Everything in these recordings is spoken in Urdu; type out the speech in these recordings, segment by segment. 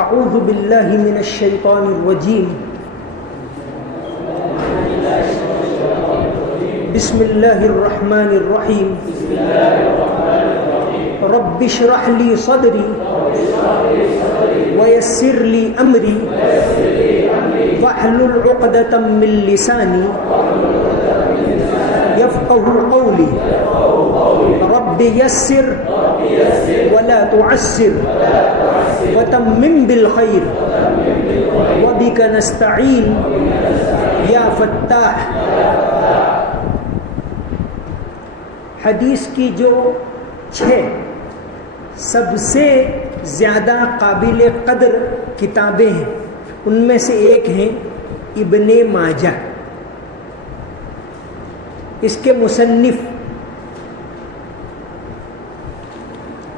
اعوذ باللہ من الشیطان الرجیم بسم اللہ الرحمن الرحیم رب اشرح لی صدری ویسر لی امری واحلل عقدۃ من لسانی یفقهوا قولی رب یسر ولا تعسر وتمم بالخیر وبک نستعین یا فتاح۔ حدیث کی جو 6 سب سے زیادہ قابل قدر کتابیں ہیں ان میں سے ایک ہیں ابن ماجہ۔ اس کے مصنف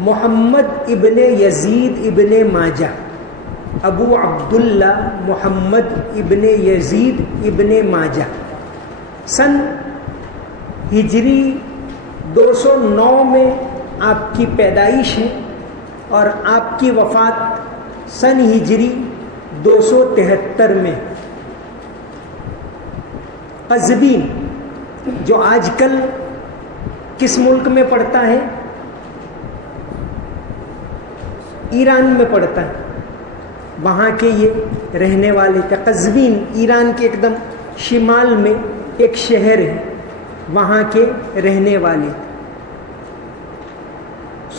محمد ابن یزید ابن ماجہ، ابو عبداللہ محمد ابن یزید ابن ماجہ، سن ہجری 209 میں آپ کی پیدائش ہے اور آپ کی وفات سن ہجری 273 میں۔ قزوین جو آج کل کس ملک میں پڑتا ہے؟ ایران میں پڑتا ہے، وہاں کے یہ رہنے والے تھے۔ قزوین ایران کے ایک دم شمال میں ایک شہر ہے، وہاں کے رہنے والے تھے۔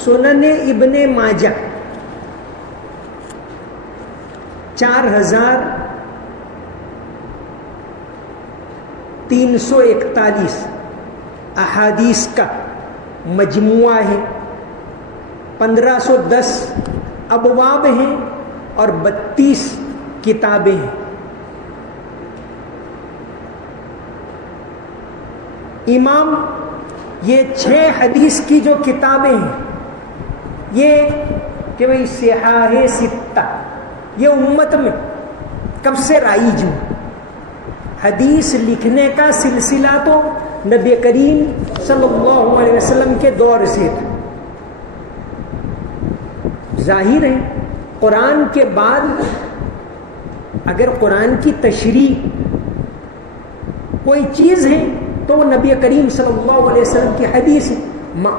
سنن ابن ماجہ 4341 احادیث کا مجموعہ ہے، 1510 ابواب ہیں اور 32 کتابیں ہیں۔ امام یہ 6 حدیث کی جو کتابیں ہیں یہ کہ بھئی صحاح 6 یہ امت میں کب سے رائج ہوں۔ حدیث لکھنے کا سلسلہ تو نبی کریم صلی اللہ علیہ وسلم کے دور سے تھا۔ ظاہر ہے قرآن کے بعد اگر قرآن کی تشریح کوئی چیز ہے تو وہ نبی کریم صلی اللہ علیہ وسلم کی حدیث ہے۔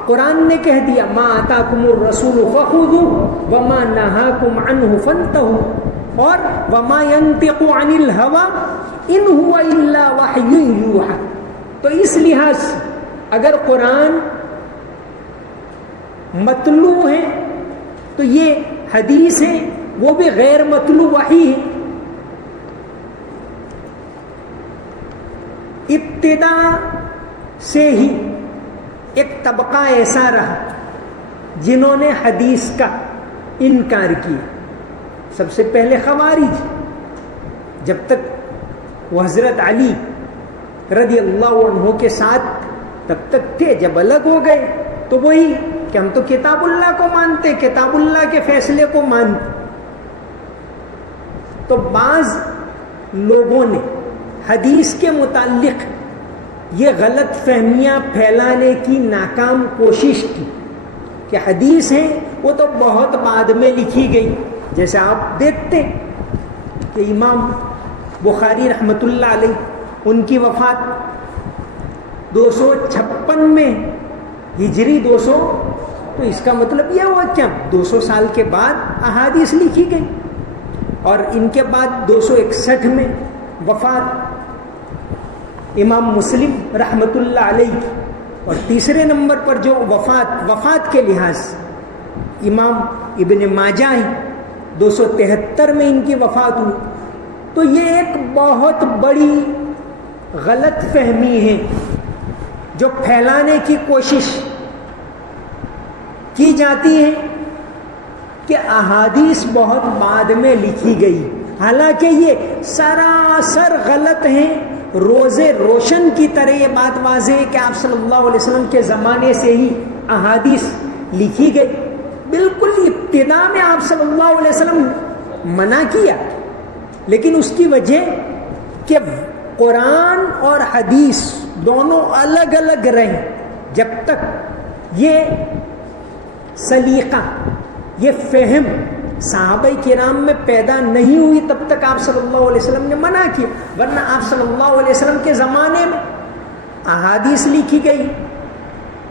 قرآن نے کہہ دیا ما آتاکم الرسول فخذوہ وما نہاکم عنہ فانتہوا، اور وما ينطق عن الہوى ان هو الا وحی یوحی۔ تو اس لحاظ اگر قرآن متلو ہے تو یہ حدیث ہے وہ بھی غیر متلو وحی ہے۔ ابتدا سے ہی ایک طبقہ ایسا رہا جنہوں نے حدیث کا انکار کیا۔ سب سے پہلے خوارج، جب تک وہ حضرت علی رضی اللہ عنہ کے ساتھ تب تک تھے، جب الگ ہو گئے تو وہی کہ ہم تو کتاب اللہ کو مانتے، کتاب اللہ کے فیصلے کو مانتے۔ تو بعض لوگوں نے حدیث کے متعلق یہ غلط فہمیاں پھیلانے کی ناکام کوشش کی کہ حدیث ہے وہ تو بہت بعد میں لکھی گئی۔ جیسے آپ دیکھتے کہ امام بخاری رحمۃ اللہ علیہ ان کی وفات 256 میں ہجری 200، تو اس کا مطلب یہ ہوا کیا 200 سال کے بعد احادیث لکھی گئی۔ اور ان کے بعد 261 میں وفات امام مسلم رحمۃ اللہ علیہ، اور تیسرے نمبر پر جو وفات کے لحاظ امام ابن ماجہ ہیں، 273 میں ان کی وفات ہوئی۔ تو یہ ایک بہت بڑی غلط فہمی ہے جو پھیلانے کی کوشش کی جاتی ہے کہ احادیث بہت بعد میں لکھی گئی، حالانکہ یہ سراسر غلط ہیں۔ روزے روشن کی طرح یہ بات واضح ہے کہ آپ صلی اللہ علیہ وسلم کے زمانے سے ہی احادیث لکھی گئی۔ بالکل ابتدا میں آپ صلی اللہ علیہ وسلم منع کیا، لیکن اس کی وجہ کہ قرآن اور حدیث دونوں الگ الگ رہیں۔ جب تک یہ سلیقہ، یہ فہم صحابہ کرام میں پیدا نہیں ہوئی تب تک آپ صلی اللہ علیہ وسلم نے منع کیا، ورنہ آپ صلی اللہ علیہ وسلم کے زمانے میں احادیث لکھی گئی.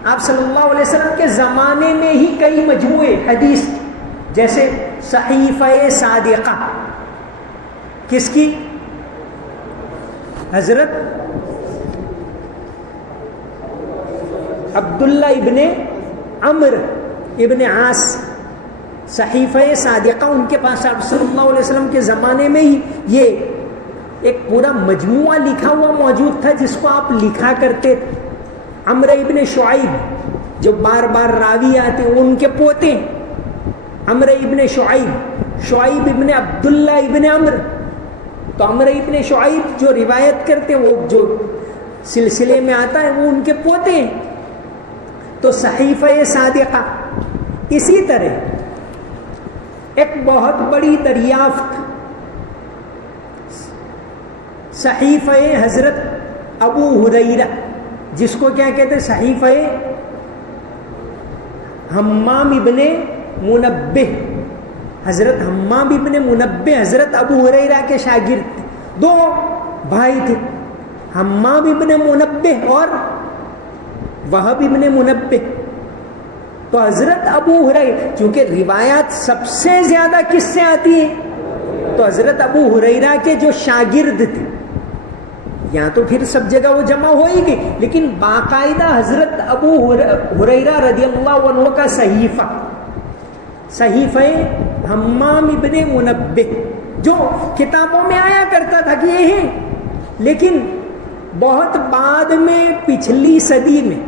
آپ صلی اللہ علیہ وسلم کے زمانے میں ہی کئی مجموعے حدیث جیسے صحیفہ صادقہ کس کی؟ حضرت عبداللہ ابن عمر ابن عاص. صحیفہ صادقہ ان کے پاس آپ صلی اللہ علیہ وسلم کے زمانے میں ہی یہ ایک پورا مجموعہ لکھا ہوا موجود تھا جس کو آپ لکھا کرتے تھے. عمر ابن شعیب جو بار بار راوی آتے ہیں ان کے پوتے عمر ابن شعیب ابن عبداللہ ابن عمر. تو عمر ابن شعیب جو روایت کرتے ہیں وہ جو سلسلے میں آتا ہے وہ ان کے پوتے ہیں. تو صحیفہ صادقہ. اسی طرح ایک بہت بڑی دریافت صحیفہ حضرت ابو ہریرہ جس کو کیا کہتے ہیں؟ صحیفہ حمام ابن منبہ. حضرت حمام ابن منبہ حضرت ابو ہریرہ کے شاگرد تھے. دو بھائی تھے، حمام ابن منبہ اور وہب ابن منبہ. تو حضرت ابو ہریرہ چونکہ روایات سب سے زیادہ کس سے آتی ہے تو حضرت ابو ہریرہ کے جو شاگرد تھے، یہاں تو پھر سب جگہ وہ جمع ہو ہی گئی، لیکن باقاعدہ حضرت ابو ہریرہ رضی اللہ عنہ کا صحیفہ حمام ابن منبہ جو کتابوں میں آیا کرتا تھا کہ یہ ہے، لیکن بہت بعد میں پچھلی صدی میں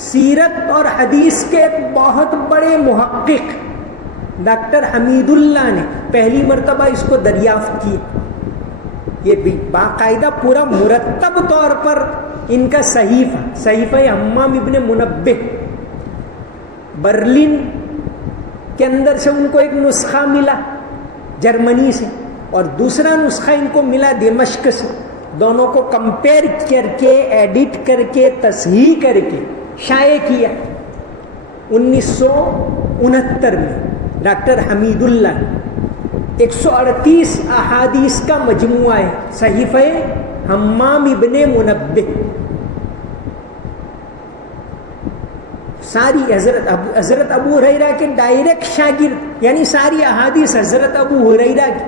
سیرت اور حدیث کے ایک بہت بڑے محقق ڈاکٹر حمید اللہ نے پہلی مرتبہ اس کو دریافت کی. یہ بھی باقاعدہ پورا مرتب طور پر ان کا صحیفہ حمام ابن منبہ برلن کے اندر سے ان کو ایک نسخہ ملا جرمنی سے اور دوسرا نسخہ ان کو ملا دمشق سے. دونوں کو کمپیئر کر کے ایڈٹ کر کے تصحیح کر کے شائع کیا 1969 میں ڈاکٹر حمید اللہ. 138 احادیث کا مجموعہ ہے صحیفہ حمام ابن منبہ. ساری حضرت ابو ہریرہ کے ڈائریکٹ شاگرد، یعنی ساری احادیث حضرت ابو ہریرہ کی.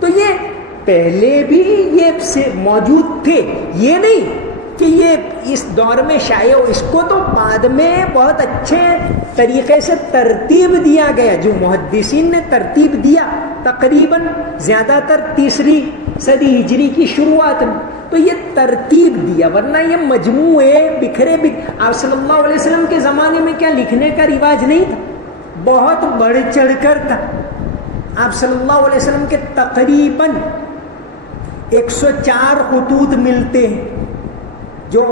تو یہ پہلے بھی یہ سے موجود تھے، یہ نہیں کہ یہ اس دور میں شائع ہو. اس کو تو بعد میں بہت اچھے طریقے سے ترتیب دیا گیا، جو محدثین نے ترتیب دیا تقریباً زیادہ تر 3 صدی ہجری کی شروعات میں. تو یہ ترتیب دیا، ورنہ یہ مجموعے بکھرے آپ صلی اللہ علیہ وسلم کے زمانے میں کیا لکھنے کا رواج نہیں تھا؟ بہت بڑھ چڑھ کر تھا. آپ صلی اللہ علیہ وسلم کے تقریباً 104 خطوط ملتے ہیں جو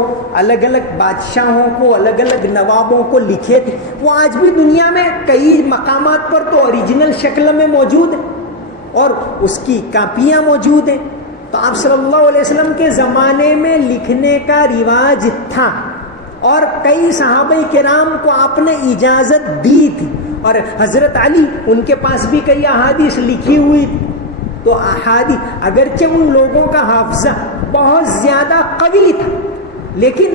الگ الگ بادشاہوں کو الگ الگ نوابوں کو لکھے تھے. وہ آج بھی دنیا میں کئی مقامات پر تو اوریجنل شکل میں موجود ہیں اور اس کی کاپیاں موجود ہیں. تو آپ صلی اللہ علیہ وسلم کے زمانے میں لکھنے کا رواج تھا اور کئی صحابہ کرام کو آپ نے اجازت دی تھی اور حضرت علی ان کے پاس بھی کئی احادیث لکھی ہوئی تھی. تو احادیث اگرچہ ان لوگوں کا حافظہ بہت زیادہ قوی تھا لیکن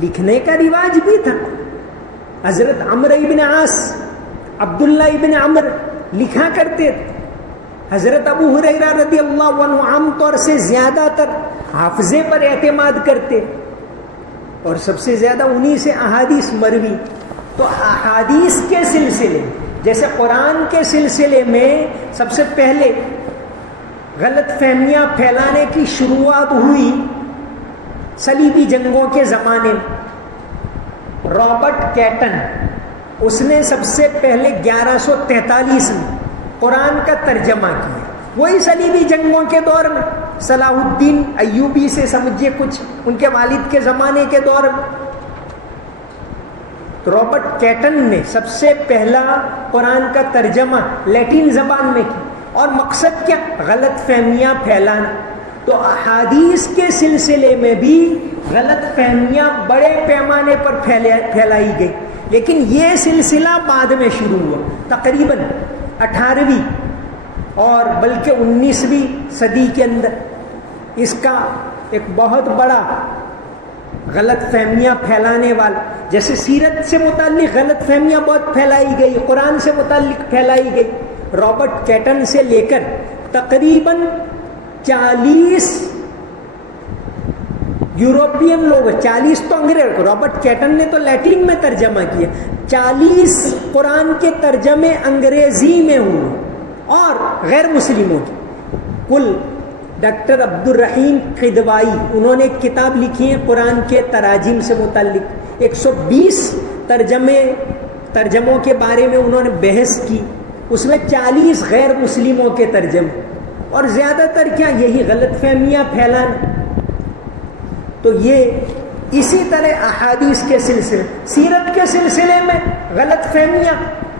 لکھنے کا رواج بھی تھا. حضرت عمر ابن عاص عبداللہ ابن عمر لکھا کرتے تھے. حضرت ابو ہریرہ رضی اللہ عنہ عام طور سے زیادہ تر حافظے پر اعتماد کرتے اور سب سے زیادہ انہی سے احادیث مروی. تو احادیث کے سلسلے جیسے قرآن کے سلسلے میں سب سے پہلے غلط فہمیاں پھیلانے کی شروعات ہوئی صلیبی جنگوں کے زمانے میں. رابرٹ کیٹن اس نے سب سے پہلے 1143 میں قرآن کا ترجمہ کیا. وہی صلیبی جنگوں کے دور میں صلاح الدین ایوبی سے سمجھیے کچھ ان کے والد کے زمانے کے دور میں. تو رابرٹ کیٹن نے سب سے پہلا قرآن کا ترجمہ لیٹن زبان میں کیا اور مقصد کیا؟ غلط فہمیاں پھیلانا. تو احادیث کے سلسلے میں بھی غلط فہمیاں بڑے پیمانے پر پھیلائی گئی لیکن یہ سلسلہ بعد میں شروع ہوا. تقریباً 18ویں اور بلکہ 19ویں صدی کے اندر اس کا ایک بہت بڑا غلط فہمیاں پھیلانے والا، جیسے سیرت سے متعلق غلط فہمیاں بہت پھیلائی گئی، قرآن سے متعلق پھیلائی گئی. رابرٹ کیٹن سے لے کر تقریباً 40 یورپین لوگ، 40 تو انگریز، رابرٹ کیٹن نے تو لیٹن میں ترجمہ کیا، 40 قرآن کے ترجمے انگریزی میں ہوئے اور غیر مسلموں کی. کل ڈاکٹر عبد الرحیم خدوائی انہوں نے ایک کتاب لکھی ہے قرآن کے تراجم سے متعلق، 120 ترجموں کے بارے میں انہوں نے بحث کی، اس میں 40 غیر مسلموں کے ترجمے، اور زیادہ تر کیا یہی غلط فہمیاں پھیلانا. تو یہ اسی طرح احادیث کے سلسلے، سیرت کے سلسلے میں غلط فہمیاں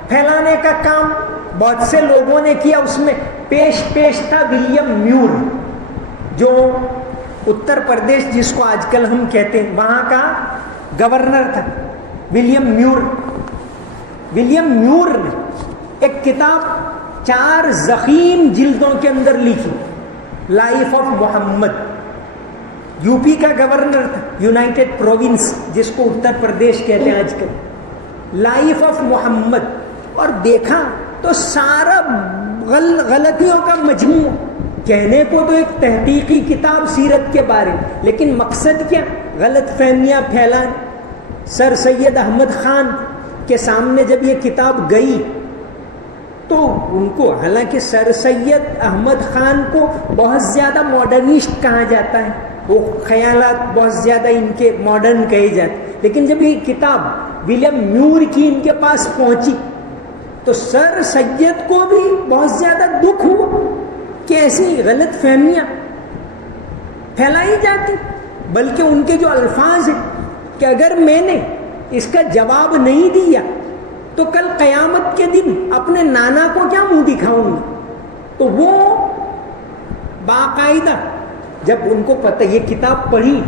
پھیلانے کا کام بہت سے لوگوں نے کیا. اس میں پیش تھا ولیم میور، جو اتر پردیش جس کو آج کل ہم کہتے ہیں وہاں کا گورنر تھا. ولیم میور نے ایک کتاب 4 ضخیم جلدوں کے اندر لکھی، life of Muhammad. U P کا گورنر تھا، یونائٹڈ پروونس جس کو اتر پردیش کہتے ہیں آج کل. لائف آف محمد، اور دیکھا تو سارا غلطیوں کا مجموع. کہنے کو تو ایک تحقیقی کتاب سیرت کے بارے میں، لیکن مقصد کیا؟ غلط فہمیاں پھیلانا. سر سید احمد خان کے سامنے جب یہ کتاب گئی تو ان کو، حالانکہ سر سید احمد خان کو بہت زیادہ ماڈرنسٹ کہا جاتا ہے، وہ خیالات بہت زیادہ ان کے ماڈرن کہے جاتے، لیکن جب یہ کتاب ولیم میور کی ان کے پاس پہنچی تو سر سید کو بھی بہت زیادہ دکھ ہوا کہ ایسی غلط فہمیاں پھیلائی جاتی. بلکہ ان کے جو الفاظ ہیں کہ اگر میں نے اس کا جواب نہیں دیا تو کل قیامت کے دن اپنے نانا کو کیا منہ دکھاؤں گا. تو وہ باقاعدہ جب ان کو پتہ یہ کتاب پڑھی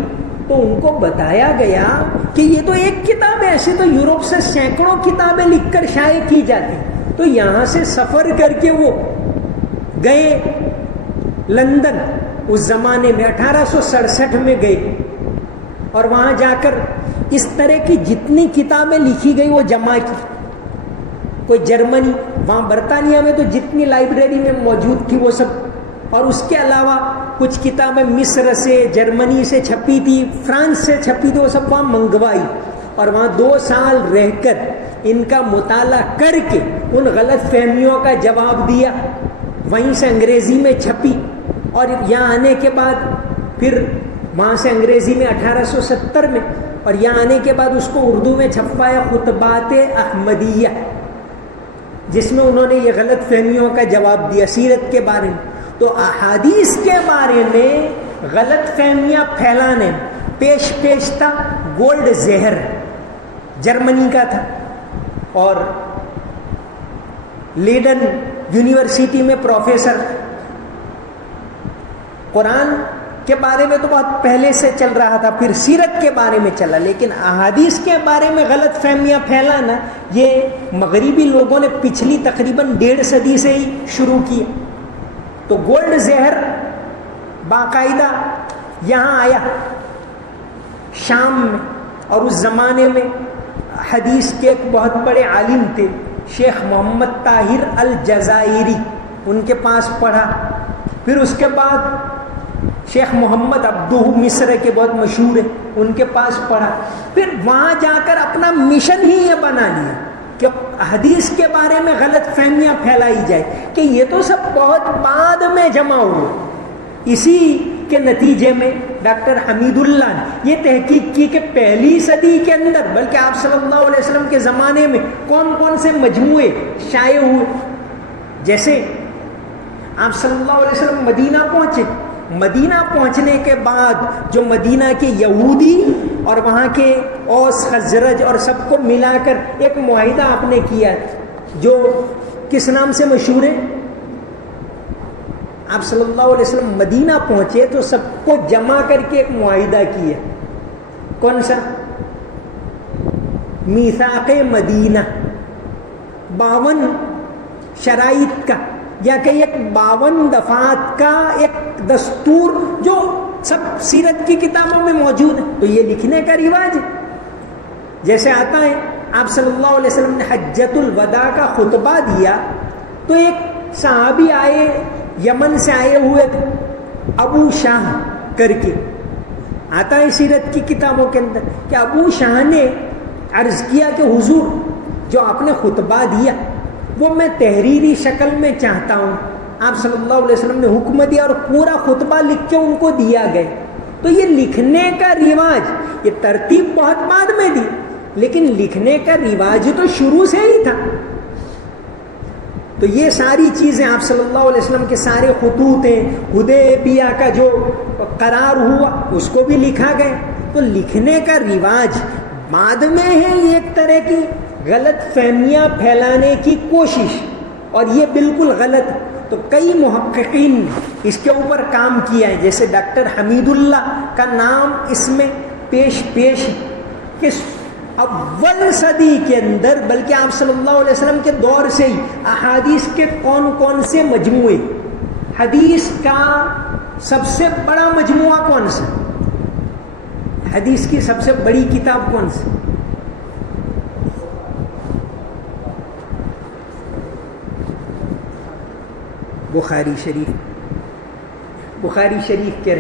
تو ان کو بتایا گیا کہ یہ تو ایک کتاب ہے، ایسے تو یورپ سے سینکڑوں کتابیں لکھ کر شائع کی جاتی. تو یہاں سے سفر کر کے وہ گئے لندن، اس زمانے میں 1867 میں گئے، اور وہاں جا کر اس طرح کی جتنی کتابیں لکھی گئی وہ جمع کی. کوئی جرمنی، وہاں برطانیہ میں تو جتنی لائبریری میں موجود تھی وہ سب، اور اس کے علاوہ کچھ کتابیں مصر سے، جرمنی سے چھپی تھی، فرانس سے چھپی تھی، وہ سب وہاں منگوائی، اور وہاں 2 سال رہ کر ان کا مطالعہ کر کے ان غلط فہمیوں کا جواب دیا. وہیں سے انگریزی میں چھپی، اور یہاں آنے کے بعد پھر وہاں سے انگریزی میں 1870 میں، اور یہاں آنے کے بعد اس کو اردو میں چھپوایا، خطبات احمدیہ، جس میں انہوں نے یہ غلط فہمیوں کا جواب دیا سیرت کے بارے میں. تو احادیث کے بارے میں غلط فہمیاں پھیلانے پیش تھا گولڈ زہر، جرمنی کا تھا، اور لیڈن یونیورسٹی میں پروفیسر. قرآن کے بارے میں تو بہت پہلے سے چل رہا تھا، پھر سیرت کے بارے میں چلا، لیکن احادیث کے بارے میں غلط فہمیاں پھیلانا یہ مغربی لوگوں نے پچھلی تقریباً 1.5 صدی سے ہی شروع کیا. تو گولڈ زہر باقاعدہ یہاں آیا شام میں، اور اس زمانے میں حدیث کے ایک بہت بڑے عالم تھے شیخ محمد طاہر الجزائری، ان کے پاس پڑھا. پھر اس کے بعد شیخ محمد عبدہ مصر کے بہت مشہور ہیں، ان کے پاس پڑھا. پھر وہاں جا کر اپنا مشن ہی یہ بنا لیا کہ حدیث کے بارے میں غلط فہمیاں پھیلائی جائے، کہ یہ تو سب بہت بعد میں جمع ہوئے. اسی کے نتیجے میں ڈاکٹر حمید اللہ نے یہ تحقیق کی کہ 1 صدی کے اندر، بلکہ آپ صلی اللہ علیہ وسلم کے زمانے میں کون کون سے مجموعے شائع ہوئے. جیسے آپ صلی اللہ علیہ وسلم مدینہ پہنچے، مدینہ پہنچنے کے بعد جو مدینہ کے یہودی اور وہاں کے اوس خزرج اور سب کو ملا کر ایک معاہدہ آپ نے کیا، جو کس نام سے مشہور ہے؟ آپ صلی اللہ علیہ وسلم مدینہ پہنچے تو سب کو جمع کر کے ایک معاہدہ کیا. کون سا؟ میثاق مدینہ. 52 شرائط کا یا کہ ایک 52 دفعات کا ایک دستور جو سب سیرت کی کتابوں میں موجود ہے، تو یہ لکھنے کا رواج ہے. جیسے آتا ہے آپ صلی اللہ علیہ وسلم نے حجۃ الوداع کا خطبہ دیا تو ایک صحابی آئے، یمن سے آئے ہوئے تھے، ابو شاہ کر کے آتا ہے سیرت کی کتابوں کے اندر کہ ابو شاہ نے عرض کیا کہ حضور جو آپ نے خطبہ دیا وہ میں تحریری شکل میں چاہتا ہوں. آپ صلی اللہ علیہ وسلم نے حکم دیا اور پورا خطبہ لکھ کے ان کو دیا گیا. تو یہ لکھنے کا رواج، یہ ترتیب بہت بعد میں دی، لیکن لکھنے کا رواج تو شروع سے ہی تھا. تو یہ ساری چیزیں آپ صلی اللہ علیہ وسلم کے سارے خطوط ہیں، حدیبیہ کا جو قرار ہوا اس کو بھی لکھا گیا. تو لکھنے کا رواج بعد میں ہے. یہ ایک طرح کی غلط فہمیاں پھیلانے کی کوشش، اور یہ بالکل غلط. تو کئی محققین نے اس کے اوپر کام کیا ہے، جیسے ڈاکٹر حمید اللہ کا نام اس میں پیش کہ اول صدی کے اندر، بلکہ آپ صلی اللہ علیہ وسلم کے دور سے ہی احادیث کے کون کون سے مجموعے، حدیث کا سب سے بڑا مجموعہ کون سا، حدیث کی سب سے بڑی کتاب کون سی؟ بخاری شریف. بخاری شریف کے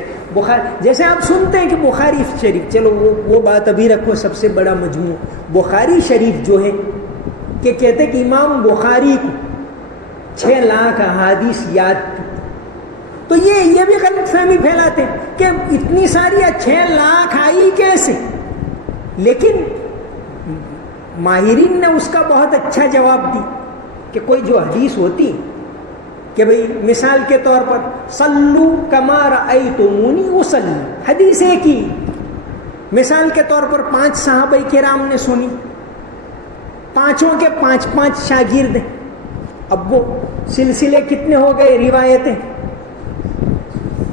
جیسے آپ سنتے ہیں کہ بخاری شریف، چلو وہ بات ابھی رکھو، سب سے بڑا مجموع بخاری شریف جو ہے کہ کہتے کہ امام بخاری کو 6 لاکھ احادیث یاد تھی. تو یہ بھی غلط فہمی پھیلاتے کہ اتنی ساری 6 لاکھ آئی کیسے. لیکن ماہرین نے اس کا بہت اچھا جواب دی کہ کوئی جو حدیث ہوتی کہ بھئی مثال کے طور پر صلو کما رأیتمونی اصلی، حدیث ایک ہی، مثال کے طور پر 5 صحابہ کرام نے سنی، 5 کے 5 شاگرد ہیں. اب وہ سلسلے کتنے ہو گئے روایتیں؟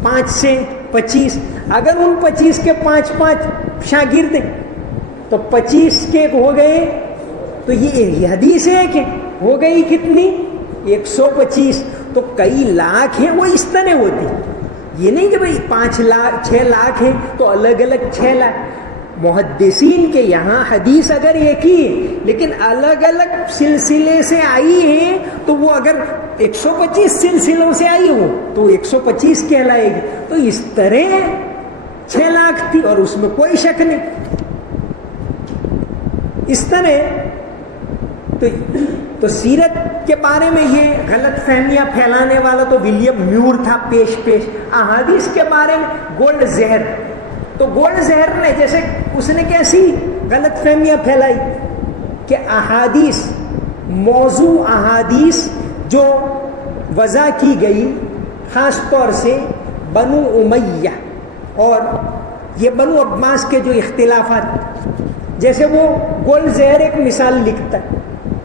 5 سے 25. اگر ان 25 کے 5 شاگرد ہیں تو 25 کے ہو گئے، تو یہ حدیث ایک ہے، ہو گئی کتنی؟ 125. تو کئی لاکھ ہیں وہ اس طرح ہوتی. یہ نہیں کہ بھئی 5 لاکھ 6 لاکھ ہیں تو الگ الگ 6 لاکھ. محدثین کے یہاں حدیث اگر ایک ہی ہے لیکن الگ الگ سلسلے سے آئی ہے، تو وہ اگر 125 سلسلوں سے آئی ہو تو 125 کہلائے گی. تو اس طرح 6 لاکھ تھی اور اس میں کوئی شک نہیں. اس طرح تو سیرت کے بارے میں یہ غلط فہمیاں پھیلانے والا تو ولیم میور تھا پیش. احادیث کے بارے میں گولڈ زہر، تو گولڈ زہر نے جیسے اس نے کیسی غلط فہمیاں پھیلائی کہ احادیث، موضوع احادیث جو وضع کی گئی خاص طور سے بنو امیہ اور یہ بنو عباس کے جو اختلافات، جیسے وہ گولڈ زہر ایک مثال لکھتا ہے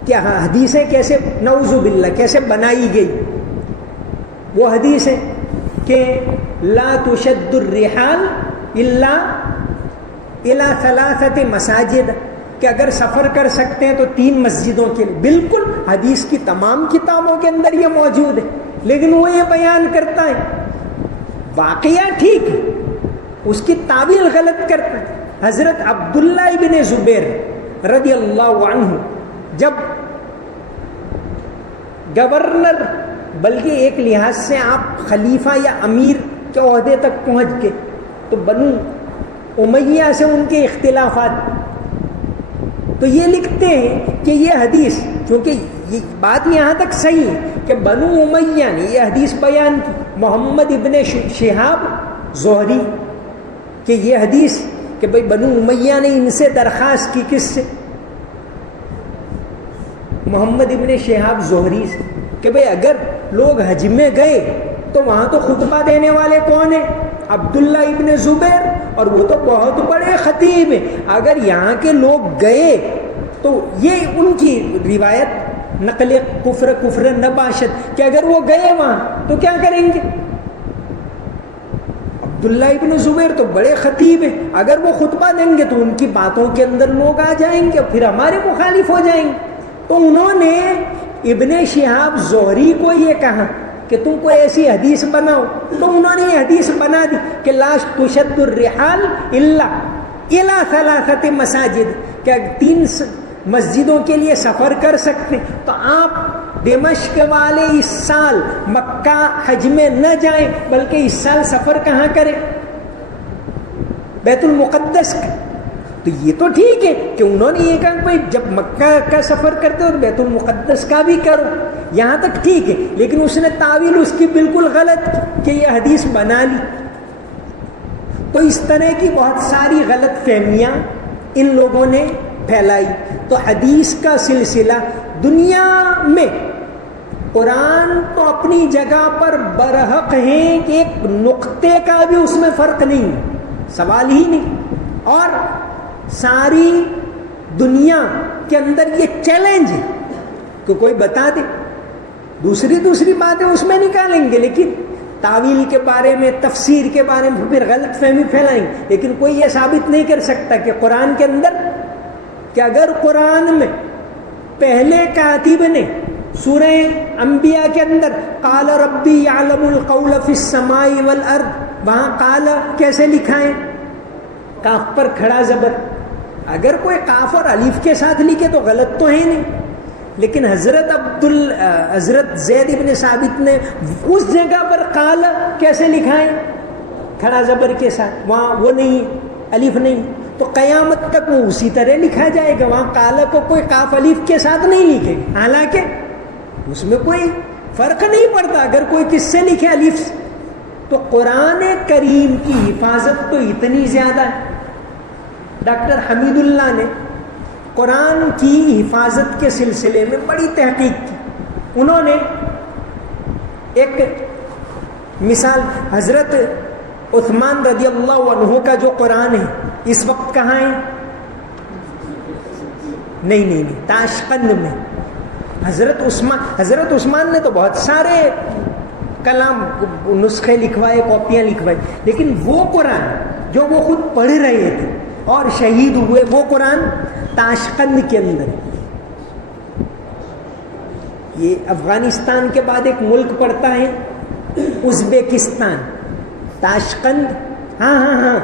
کہ حدیثیں کیسے نعوذ باللہ کیسے بنائی گئی. وہ حدیث ہے کہ لا تشد الرحال الا الى 3 مساجد، کہ اگر سفر کر سکتے ہیں تو 3 مسجدوں کے لیے. بالکل حدیث کی تمام کتابوں کے اندر یہ موجود ہے، لیکن وہ یہ بیان کرتا ہے واقعہ ٹھیک ہے، اس کی تعبیر غلط کرتا ہے. حضرت عبداللہ ابن زبیر رضی اللہ عنہ جب گورنر، بلکہ ایک لحاظ سے آپ خلیفہ یا امیر کے عہدے تک پہنچ گئے، تو بنو امیہ سے ان کے اختلافات، تو یہ لکھتے ہیں کہ یہ حدیث، کیونکہ یہ بات یہاں تک صحیح ہے کہ بنو امیہ نے یہ حدیث بیان کی، محمد ابن شہاب زہری، کہ یہ حدیث کہ بھئی بنو امیہ نے ان سے درخواست کی، کس سے؟ محمد ابن شہاب زہری سے، کہ بھئی اگر لوگ حج میں گئے تو وہاں تو خطبہ دینے والے کون ہیں؟ عبداللہ ابن زبیر، اور وہ تو بہت بڑے خطیب ہیں. اگر یہاں کے لوگ گئے تو یہ ان کی روایت نقل کفر نباشت کہ اگر وہ گئے وہاں تو کیا کریں گے؟ عبداللہ ابن زبیر تو بڑے خطیب ہیں، اگر وہ خطبہ دیں گے تو ان کی باتوں کے اندر لوگ آ جائیں گے اور پھر ہمارے مخالف ہو جائیں گے. تو انہوں نے ابن شہاب زہری کو یہ کہا کہ تم کو ایسی حدیث بناؤ، تو انہوں نے یہ حدیث بنا دی کہ لا تشد الرحال الا الى ثلاثه مساجد، کہ 3 مسجدوں کے لیے سفر کر سکتے. تو آپ دمشق والے اس سال مکہ حج میں نہ جائیں، بلکہ اس سال سفر کہاں کریں؟ بیت المقدس کا. تو یہ تو ٹھیک ہے کہ انہوں نے یہ کہا کہ جب مکہ کا سفر کرتے ہو تو بیت المقدس کا بھی کرو، یہاں تک ٹھیک ہے. لیکن اس نے تعویل اس کی بالکل غلط کہ یہ حدیث بنا لی. تو اس طرح کی بہت ساری غلط فہمیاں ان لوگوں نے پھیلائی. تو حدیث کا سلسلہ دنیا میں، قرآن تو اپنی جگہ پر برحق ہے کہ ایک نقطے کا بھی اس میں فرق نہیں، سوال ہی نہیں. اور ساری دنیا کے اندر یہ چیلنج ہے کہ کوئی بتا دے. دوسری باتیں اس میں نکالیں گے، لیکن تعویل کے بارے میں، تفسیر کے بارے میں پھر غلط فہمی پھیلائیں گے. لیکن کوئی یہ ثابت نہیں کر سکتا کہ قرآن کے اندر، کہ اگر قرآن میں پہلے کاتب نے سورہ انبیاء کے اندر قال ربی یعلم القول فی السماء والارض، وہاں قال کیسے لکھا ہے؟ کاف پر کھڑا زبر. اگر کوئی کاف اور الف کے ساتھ لکھے تو غلط تو ہے نہیں. لیکن حضرت زید ابن ثابت نے اس جگہ پر قال کیسے لکھا ہے؟ کھڑا زبر کے ساتھ. وہاں وہ نہیں، الف نہیں. تو قیامت تک وہ اسی طرح لکھا جائے گا. وہاں قال کو کوئی کاف الف کے ساتھ نہیں لکھے گا، حالانکہ اس میں کوئی فرق نہیں پڑتا اگر کوئی کس سے لکھے الف سے. تو قرآن کریم کی حفاظت تو اتنی زیادہ ہے. ڈاکٹر حمید اللہ نے قرآن کی حفاظت کے سلسلے میں بڑی تحقیق کی. انہوں نے ایک مثال، حضرت عثمان رضی اللہ عنہ کا جو قرآن ہے اس وقت کہاں ہے؟ نہیں، تاشقند میں. حضرت عثمان نے تو بہت سارے کلام، نسخے لکھوائے، کاپیاں لکھوائی، لیکن وہ قرآن جو وہ خود پڑھ رہے تھے اور شہید ہوئے، وہ قرآن تاشقند کے اندر. یہ افغانستان کے بعد ایک ملک پڑتا ہے ازبیکستان. تاشقند، ہاں،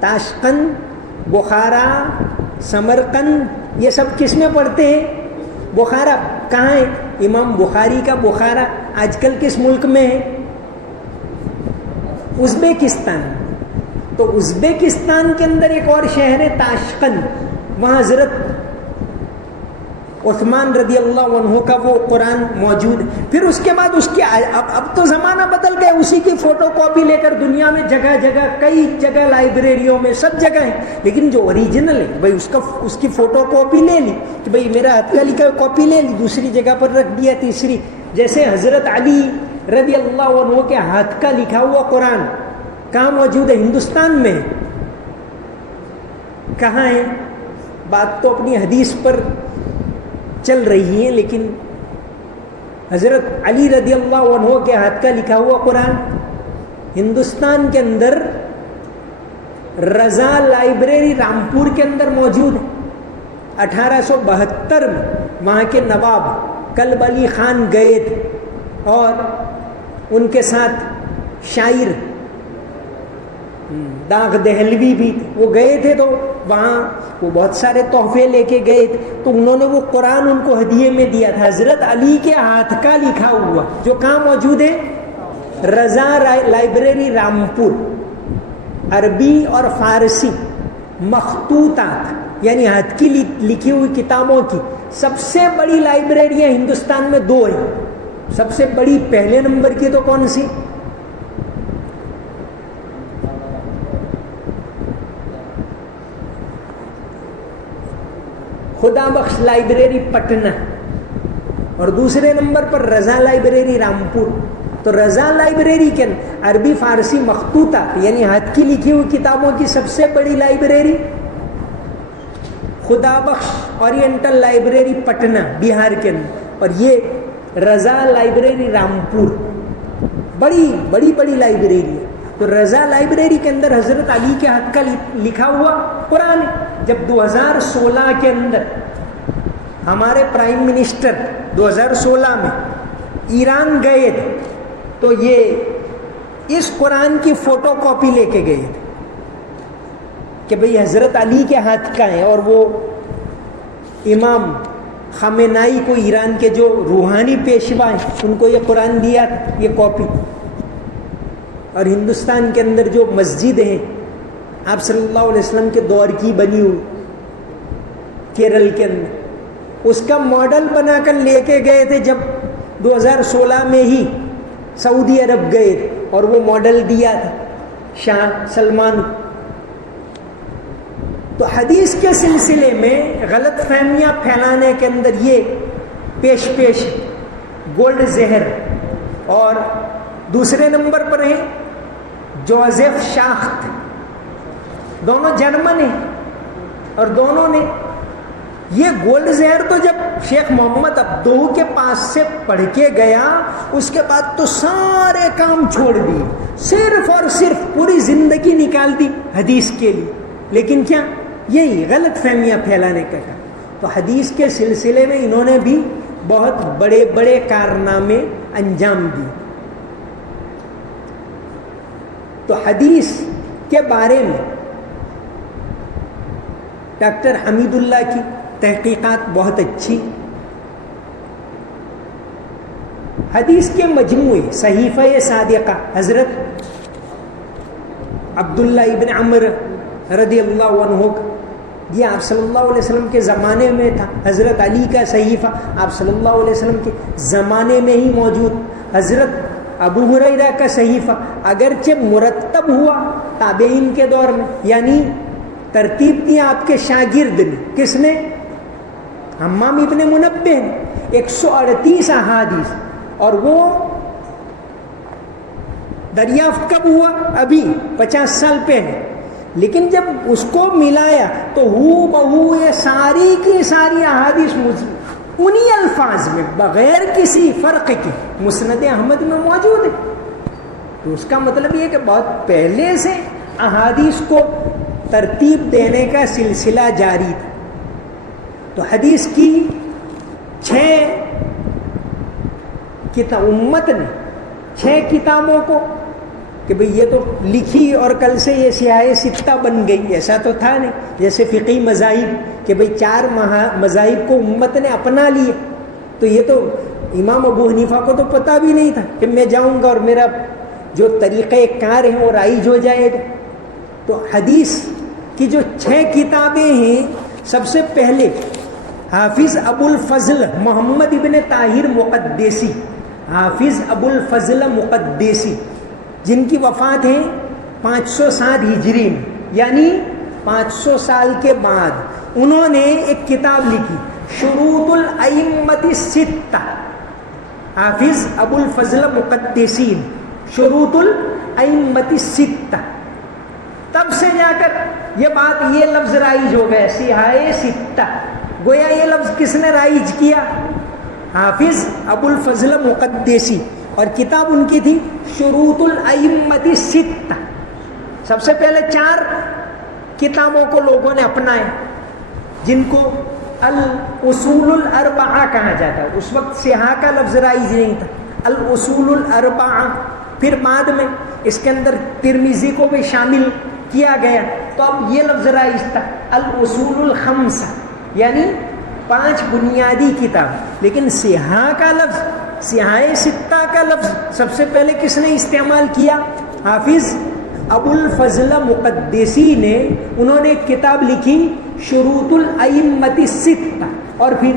تاشقند، بخارا، سمرقند، یہ سب کس میں پڑھتے ہیں؟ بخارا. کہاں ہے امام بخاری کا بخارا؟ آج کل کس ملک میں ہے؟ ازبیکستان. تو ازبیکستان کے اندر ایک اور شہر ہے تاشقند، وہاں حضرت عثمان رضی اللہ عنہ کا وہ قرآن موجود ہے. پھر اس کے بعد اس کی اب تو زمانہ بدل گیا، اسی کی فوٹو کاپی لے کر دنیا میں جگہ جگہ، کئی جگہ لائبریریوں میں سب جگہ ہے. لیکن جو اوریجنل ہے بھائی اس کی فوٹو کاپی لے لی کہ بھائی میرا ہاتھ کا لکھا کاپی لے لی، دوسری جگہ پر رکھ دیا، تیسری. جیسے حضرت علی رضی اللہ عنہ کے ہاتھ کا لکھا ہوا قرآن کہاں موجود ہے؟ ہندوستان میں. کہاں ہے؟ بات تو اپنی حدیث پر چل رہی ہے، لیکن حضرت علی رضی اللہ عنہ کے ہاتھ کا لکھا ہوا قرآن ہندوستان کے اندر رضا لائبریری رامپور کے اندر موجود ہے. 1872 میں وہاں کے نواب کلب علی خان گئے تھے اور ان کے ساتھ شاعر داغ دہلوی بھی وہ گئے تھے. تو وہاں وہ بہت سارے تحفے لے کے گئے تھے، تو انہوں نے وہ قرآن ان کو ہدیے میں دیا تھا، حضرت علی کے ہاتھ کا لکھا ہوا، جو کہاں موجود ہے؟ رضا لائبریری رامپور. عربی اور فارسی مخطوطات یعنی ہاتھ کی لکھی ہوئی کتابوں کی سب سے بڑی لائبریریاں ہندوستان میں 2 ہیں. سب سے بڑی پہلے نمبر کی تو کون سی؟ خدا بخش لائبریری پٹنہ، اور دوسرے نمبر پر رضا لائبریری رامپور. تو رضا لائبریری کے عربی فارسی مخطوطات یعنی ہاتھ کی لکھی ہوئی کتابوں کی سب سے بڑی لائبریری خدا بخش اورینٹل لائبریری پٹنہ بہار کے اندر، اور یہ رضا لائبریری رامپور بڑی بڑی بڑی لائبریری ہے. تو رضا لائبریری کے اندر حضرت علی کے ہاتھ کا لکھا ہوا قرآن. جب 2016 کے اندر ہمارے پرائم منسٹر 2016 میں ایران گئے تھے تو یہ اس قرآن کی فوٹو کاپی لے کے گئے تھے کہ بھئی حضرت علی کے ہاتھ کا ہے، اور وہ امام خامنائی کو ایران کے جو روحانی پیشوا ہیں ان کو یہ قرآن دیا تھا، یہ کاپی. اور ہندوستان کے اندر جو مسجد ہیں آپ صلی اللہ علیہ وسلم کے دور کی بنی ہوئی کیرل کے اندر، اس کا ماڈل بنا کر لے کے گئے تھے جب 2016 میں ہی سعودی عرب گئے تھے، اور وہ ماڈل دیا تھا شاہ سلمان. تو حدیث کے سلسلے میں غلط فہمیاں پھیلانے کے اندر یہ پیش گولڈ زہر. اور دوسرے نمبر پر ہیں جوزف شاخت، دونوں جرمن ہیں، اور دونوں نے یہ گولڈ زہر تو جب شیخ محمد عبدو کے پاس سے پڑھ کے گیا اس کے بعد تو سارے کام چھوڑ دیے، صرف اور صرف پوری زندگی نکال دی حدیث کے لیے. لیکن کیا یہی غلط فہمیاں پھیلانے کا کام. تو حدیث کے سلسلے میں انہوں نے بھی بہت بڑے بڑے کارنامے انجام دیے. تو حدیث کے بارے میں ڈاکٹر حمید اللہ کی تحقیقات بہت اچھی. حدیث کے مجموعے صحیفہ صادقہ حضرت عبداللہ ابن عمر رضی اللہ عنہ کا، یہ آپ صلی اللہ علیہ وسلم کے زمانے میں تھا. حضرت علی کا صحیفہ آپ صلی اللہ علیہ وسلم کے زمانے میں ہی موجود. حضرت ابو ہریرہ کا صحیفہ اگرچہ مرتب ہوا تابعین کے دور میں، یعنی ترتیب دی آپ کے شاگرد نے، کس نے؟ حمام ابن منبہ نے. 138 احادیث، اور وہ دریافت کب ہوا؟ ابھی 50 سال پہلے. لیکن جب اس کو ملایا تو ہو بہو یہ ساری کی ساری احادیث انہی الفاظ میں بغیر کسی فرق کے مسند احمد میں موجود ہے. تو اس کا مطلب یہ کہ بہت پہلے سے احادیث کو ترتیب دینے کا سلسلہ جاری تھا. تو حدیث کی 6 امت نے 6 کتابوں کو کہ بھئی یہ تو لکھی اور کل سے یہ سیاہ ستہ بن گئی، ایسا تو تھا نہیں. جیسے فقہی مذاہب کہ بھئی 4 مذاہب کو امت نے اپنا لیے، تو یہ تو امام ابو حنیفہ کو تو پتہ بھی نہیں تھا کہ میں جاؤں گا اور میرا جو طریقہ کار ہے وہ رائج ہو جائے گا. تو حدیث کی جو 6 کتابیں ہیں، سب سے پہلے حافظ ابو الفضل محمد ابن طاہر مقدسی، حافظ ابو الفضل مقدسی، جن کی وفات ہے 507 ہجری میں، یعنی 500 سال کے بعد. انہوں نے ایک کتاب لکھی شروط الائمۃ الستہ. حافظ ابو الفضل مقدسی، شروط الائمۃ الستہ. تب سے جا کر یہ بات، یہ لفظ رائج ہو گیا سیاہ ستہ. گویا یہ لفظ کس نے رائج کیا؟ حافظ ابو الفضل مقدسی. اور کتاب ان کی تھی شروط الائمۃ الستہ. سب سے پہلے 4 کتابوں کو لوگوں نے اپنایا جن کو الاصول الاربعہ کہا جاتا ہے. اس وقت سیاہ کا لفظ رائج نہیں تھا. الاصول الاربعہ. پھر بعد میں اس کے اندر ترمذی کو بھی شامل کیا گیا تو اب یہ لفظ رائج تھا الاصول الخمسہ، یعنی 5 بنیادی کتاب. لیکن سیاہ کا لفظ، سیاہ ستہ کا لفظ سب سے پہلے کس نے استعمال کیا؟ حافظ ابو الفضل مقدسی نے. انہوں نے ایک کتاب لکھی شروط الائمۃ الستہ. اور پھر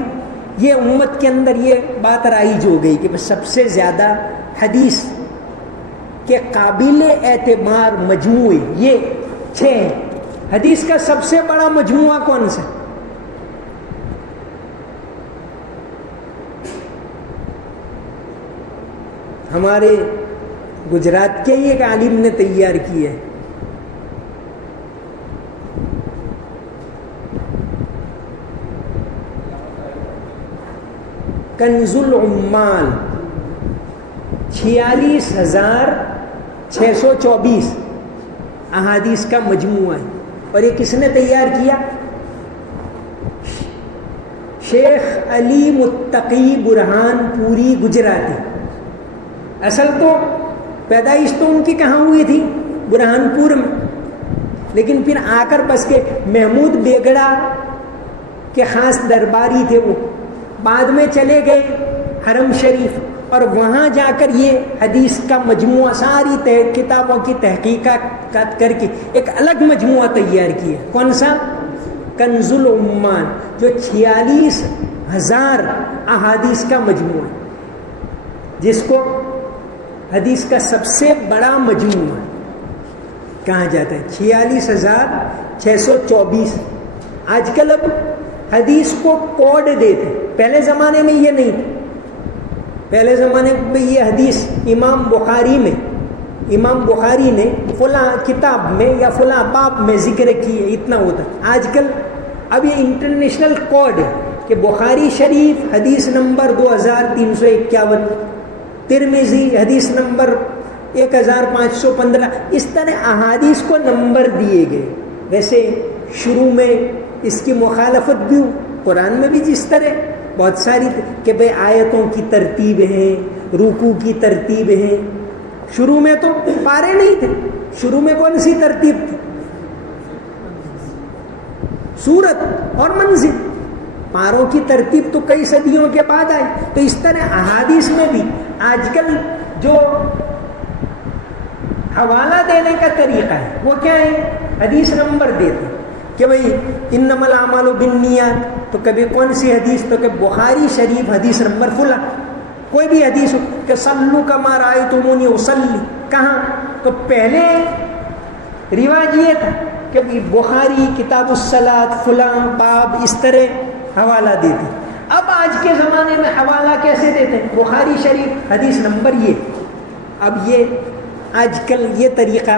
یہ امت کے اندر یہ بات رائج ہو گئی کہ سب سے زیادہ حدیث کے قابل اعتبار مجموعے یہ 6 ہیں. حدیث کا سب سے بڑا مجموعہ کون سا؟ ہمارے گجرات کے ہی ایک عالم نے تیار کی ہے. کنز العمال، 46,624 احادیث کا مجموعہ ہے. اور یہ کس نے تیار کیا؟ شیخ علی متقی برہان پوری گجراتی. اصل تو پیدائش تو ان کی کہاں ہوئی تھی؟ برہان پور میں، لیکن پھر آ کر بس کے محمود بیگڑا کے خاص درباری تھے وہ، بعد میں چلے گئے حرم شریف، اور وہاں جا کر یہ حدیث کا مجموعہ ساری کتابوں کی تحقیقات کر کے ایک الگ مجموعہ تیار کیا. کون سا؟ کنز العمان، جو 46,000 احادیث کا مجموعہ، جس کو حدیث کا سب سے بڑا مجموعہ کہا جاتا ہے. 46,624. آج کل اب حدیث کو کوڈ دیتے، پہلے زمانے میں یہ نہیں تھا. پہلے زمانے میں یہ حدیث امام بخاری نے فلاں کتاب میں یا فلاں باب میں ذکر کی ہے، اتنا ہوتا. آج کل اب یہ انٹرنیشنل کوڈ ہے کہ بخاری شریف حدیث نمبر 2351، ترمذی حدیث نمبر 1515. اس طرح احادیث کو نمبر دیے گئے. ویسے شروع میں اس کی مخالفت بھی قرآن میں بھی جس طرح بہت ساری کہ بھئی آیتوں کی ترتیب ہے، رکوع کی ترتیب ہے. شروع میں تو پارے نہیں تھے، شروع میں کون سی ترتیب تھی؟ سورت اور منزل. پاروں کی ترتیب تو کئی صدیوں کے بعد آئی. تو اس طرح احادیث میں بھی آج کل جو حوالہ دینے کا طریقہ ہے وہ کیا ہے؟ حدیث نمبر دیتے کہ بھئی انما الاعمال بالنیات، تو کبھی کون سی حدیث، تو کہ بخاری شریف حدیث نمبر فلاں. کوئی بھی حدیث ہو کہ صلو کما رأیتمونی اصلی، کہاں؟ تو پہلے رواج یہ تھا کہ بخاری کتاب الصلاۃ فلاں باب اس طرح حوالہ دیتے. اب آج کے زمانے میں حوالہ کیسے دیتے ہیں؟ بخاری شریف حدیث نمبر یہ. اب یہ آج کل یہ طریقہ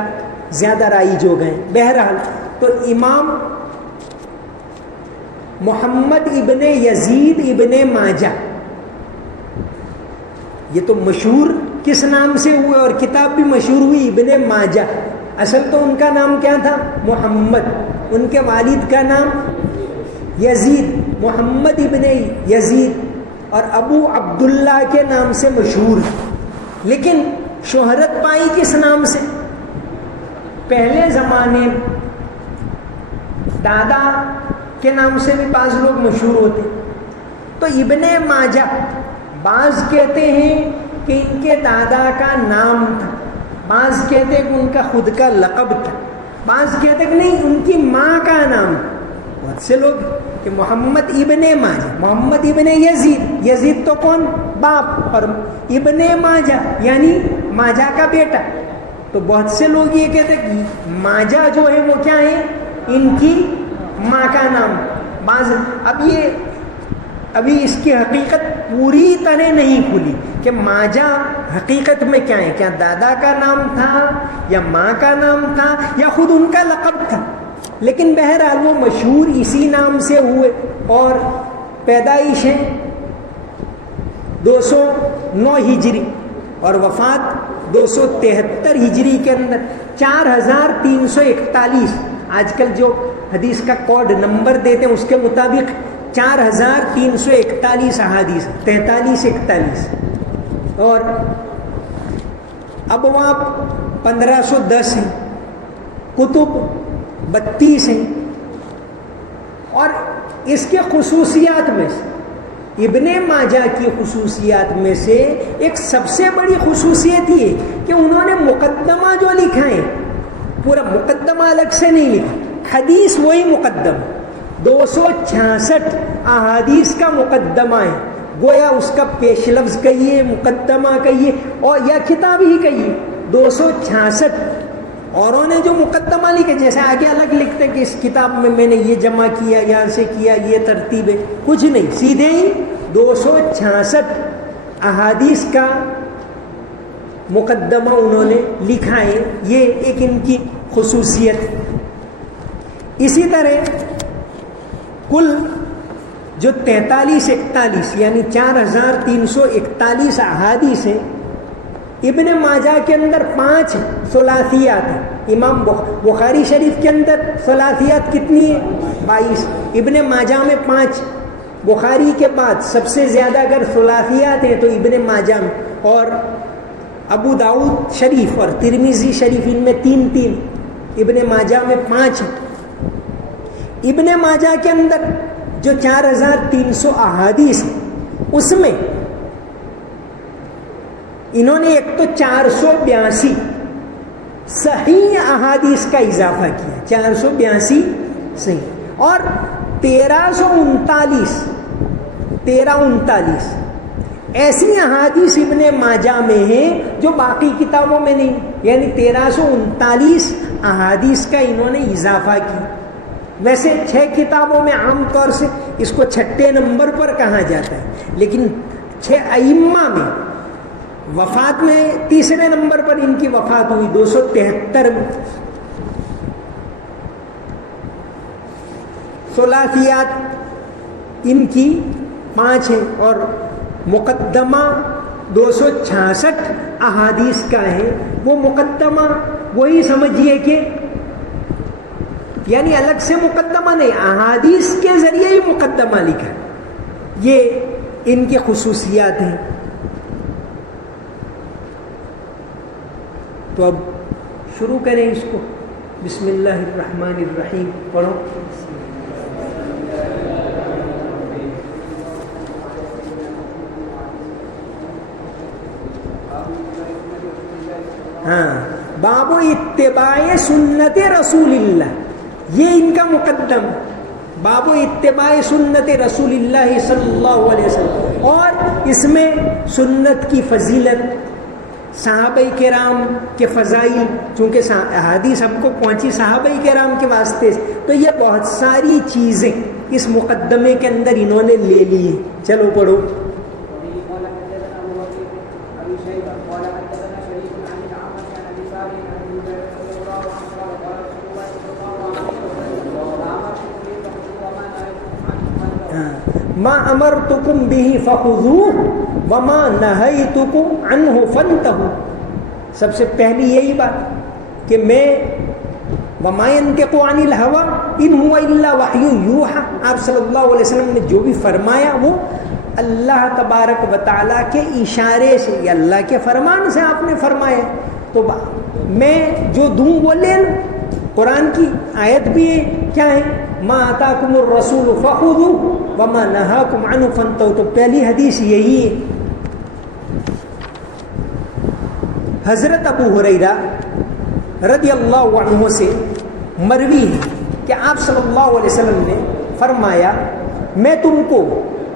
زیادہ رائج ہو گئے. بہرحال تو امام محمد ابن یزید ابن ماجہ، یہ تو مشہور کس نام سے ہوئے اور کتاب بھی مشہور ہوئی ابن ماجہ. اصل تو ان کا نام کیا تھا؟ محمد. ان کے والد کا نام یزید، محمد ابن یزید، اور ابو عبداللہ کے نام سے مشہور. لیکن شہرت پائی کس نام سے؟ پہلے زمانے دادا کے نام سے بھی بعض لوگ مشہور ہوتے. تو ابن ماجہ، بعض کہتے ہیں کہ ان کے دادا کا نام تھا، بعض کہتے ہیں کہ ان کا خود کا لقب تھا، بعض کہتے ہیں کہ نہیں ان کی ماں کا نام. بہت سے لوگ کہ محمد ابن ماجہ، محمد ابن یزید، یزید تو کون؟ باپ، اور ابن ماجہ یعنی ماجہ کا بیٹا. تو بہت سے لوگ یہ کہتے ہیں کہ ماجہ جو ہے وہ کیا ہے؟ ان کی ماں کا نام. بعض ابھی اس کی حقیقت پوری طرح نہیں کھلی کہ ماجہ حقیقت میں کیا ہے، کیا دادا کا نام تھا یا ماں کا نام تھا یا خود ان کا لقب تھا. لیکن بہرحال وہ مشہور اسی نام سے ہوئے، اور پیدائش ہے 209 ہجری اور وفات 273 ہجری کے اندر. 4341. آج کل جو حدیث کا کوڈ نمبر دیتے ہیں اس کے مطابق 4341 احادیث، 4341. اور ابواب 1510 ہیں، کتب 32 ہیں. اور اس کے خصوصیات میں سے، ابن ماجہ کی خصوصیات میں سے ایک سب سے بڑی خصوصیت یہ کہ انہوں نے مقدمہ جو لکھا ہے، پورا مقدمہ الگ سے نہیں لکھا، حدیث وہی مقدمہ، 266 احادیث کا مقدمہ ہے. گویا اس کا پیش لفظ کہیے، مقدمہ کہیے، اور یا کتاب ہی کہیے. 266 اوروں نے جو مقدمہ لکھے، جیسے آگے الگ لکھتے کہ اس کتاب میں میں نے یہ جمع کیا، یہاں سے کیا، یہ ترتیب ہے، کچھ نہیں، سیدھے ہی 266 احادیث کا مقدمہ انہوں نے لکھا ہے. یہ ایک ان کی خصوصیت. اسی طرح کل جو 4341 یعنی 4341 احادیث ہیں، ابن ماجہ کے اندر 5 ثلاثیات ہیں. امام بخاری شریف کے اندر ثلاثیات کتنی ہیں؟ 22. ابن ماجہ میں 5. بخاری کے بعد سب سے زیادہ اگر ثلاثیات ہیں تو ابن ماجہ میں، اور ابو داؤد شریف اور ترمذی شریف، ان میں 3 ابن ماجہ میں 5 ہیں۔ ابن ماجہ کے اندر جو 4300 احادیث ہیں اس میں انہوں نے ایک تو 482 صحیح احادیث کا اضافہ کیا، 482 صحیح، اور 1339 ایسی احادیث ابن ماجہ میں ہیں جو باقی کتابوں میں نہیں، یعنی 1339 احادیث کا انہوں نے اضافہ کیا۔ ویسے 6 کتابوں میں عام طور سے اس کو 6 نمبر پر کہا جاتا ہے، لیکن 6 ائمہ میں وفات میں 3 نمبر پر ان کی وفات ہوئی 273 میں۔ ثلاثیات ان کی 5 ہیں، اور مقدمہ 266 احادیث کا ہے۔ وہ مقدمہ وہی سمجھیے کہ یعنی الگ سے مقدمہ نہیں، احادیث کے ذریعے ہی مقدمہ لکھا، یہ ان کی خصوصیات ہیں۔ تو اب شروع کریں اس کو۔ بسم اللہ الرحمن الرحیم پڑھو۔ ہاں، باب اتباع سنت رسول اللہ، یہ ان کا مقدم، باب اتباع سنت رسول اللہ صلی اللہ علیہ وسلم، اور اس میں سنت کی فضیلت، صحابہ کرام کے فضائل، چونکہ احادیث ہم کو پہنچی صحابہ کرام کے واسطے، تو یہ بہت ساری چیزیں اس مقدمے کے اندر انہوں نے لے لی ہیں۔ چلو پڑھو۔ ما امرتکم به فخذوه وما نہیتکم عنہ فانتہوا، سب سے پہلی یہی بات کہ میں وما ينطق عن الهوى ان هو الا وحی یوحى، آپ صلی اللہ علیہ وسلم نے جو بھی فرمایا وہ اللہ تبارک و تعالیٰ کے اشارے سے یا اللہ کے فرمان سے آپ نے فرمایا، تو میں جو دوں وہ لے لوں۔ قرآن کی آیت بھی ہے، کیا ہے؟ ما آتاکم الرسول فخذوه وما نہاکم عنہ فانتہوا، تو پہلی حدیث یہی ہے۔ حضرت ابو ہریرہ رضی اللہ عنہ سے مروی ہے کہ آپ صلی اللہ علیہ وسلم نے فرمایا، میں تم کو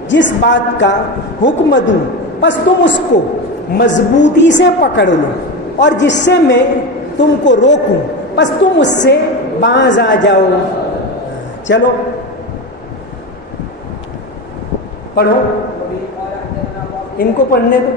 جس بات کا حکم دوں بس تم اس کو مضبوطی سے پکڑ لو، اور جس سے میں تم کو روکوں بس تم اس سے باز آ جاؤ۔ چلو پڑھو، ان کو پڑھنے دو۔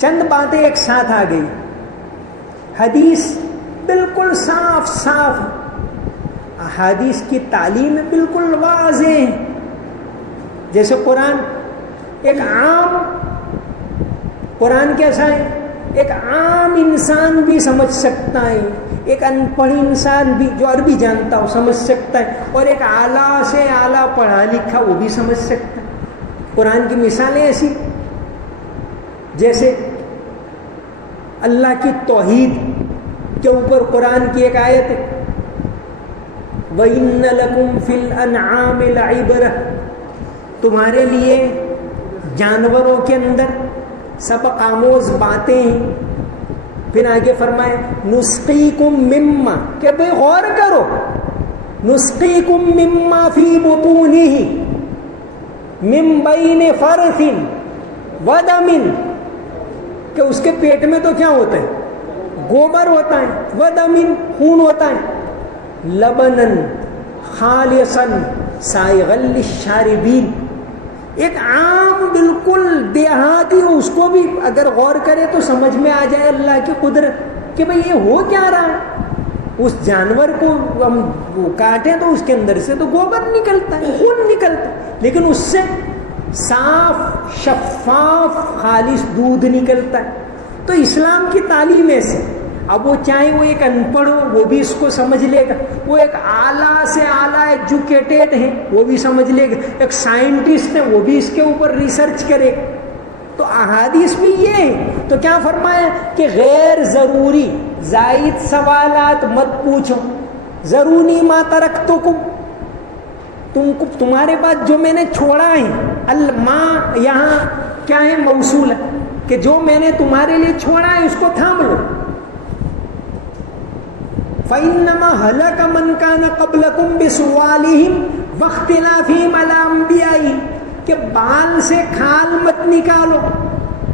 چند باتیں ایک ساتھ آ گئی، حدیث بالکل صاف صاف، احادیث کی تعلیم بالکل واضح ہے، جیسے قرآن ایک عام، قرآن کیسا ہے؟ ایک عام انسان بھی سمجھ سکتا ہے، ایک ان پڑھ انسان بھی جو عربی جانتا ہو سمجھ سکتا ہے، اور ایک اعلیٰ سے اعلیٰ پڑھا لکھا وہ بھی سمجھ سکتا ہے۔ قرآن کی مثالیں ایسی جیسے اللہ کی توحید کے اوپر قرآن کی ایک آیت ہے، وَإِنَّ لَكُمْ فِي الْأَنْعَامِ لَعِبْرَةً، تمہارے لیے جانوروں کے اندر سبق آموز باتیں ہیں۔ پھر آگے فرمائے نُسْقِيكُم مِّمَّا، کہ بھئی غور کرو، نُسْقِيكُم مِّمَّا فِي بُطُونِهِ مِن بَيْنِ فَرْثٍ وَدَمٍ، کہ اس کے پیٹ میں تو کیا ہوتا ہے؟ گوبر ہوتا ہے، وَدَمٍ خون ہوتا ہے، لَبَنًا خَالِصًا سَائِغًا لِلشَّارِبِينَ، ایک عام بالکل دیہاتی اس کو بھی اگر غور کرے تو سمجھ میں آ جائے اللہ کی قدرت کہ بھئی یہ ہو کیا رہا ہے. اس جانور کو ہم کاٹیں تو اس کے اندر سے تو گوبر نکلتا ہے, خون نکلتا ہے, لیکن اس سے صاف شفاف خالص دودھ نکلتا ہے. تو اسلام کی تعلیم ایسے, اب وہ چاہے وہ ایک ان پڑھ ہو وہ بھی اس کو سمجھ لے گا, وہ ایک اعلیٰ سے اعلیٰ ایجوکیٹڈ ہے وہ بھی سمجھ لے گا, ایک سائنٹسٹ ہے وہ بھی اس کے اوپر ریسرچ کرے گا. تو احادیث بھی یہ ہے. تو کیا فرمایا کہ غیر ضروری زائد سوالات مت پوچھو. ضروری ما ترکتکم, تمہارے پاس جو میں نے چھوڑا ہے, الماء یہاں کیا ہے موصول ہے کہ جو میں نے تمہارے لیے چھوڑا ہے اس کو تھام لو. فَإِنَّمَا هَلَكَ مَنْ كَانَ قَبْلَكُمْ بِسُوَالِهِمْ وَاخْتِلَافِهِمْ عَلَىٰ أَنْبِيَائِهِمْ کہ بال سے کھال مت نکالو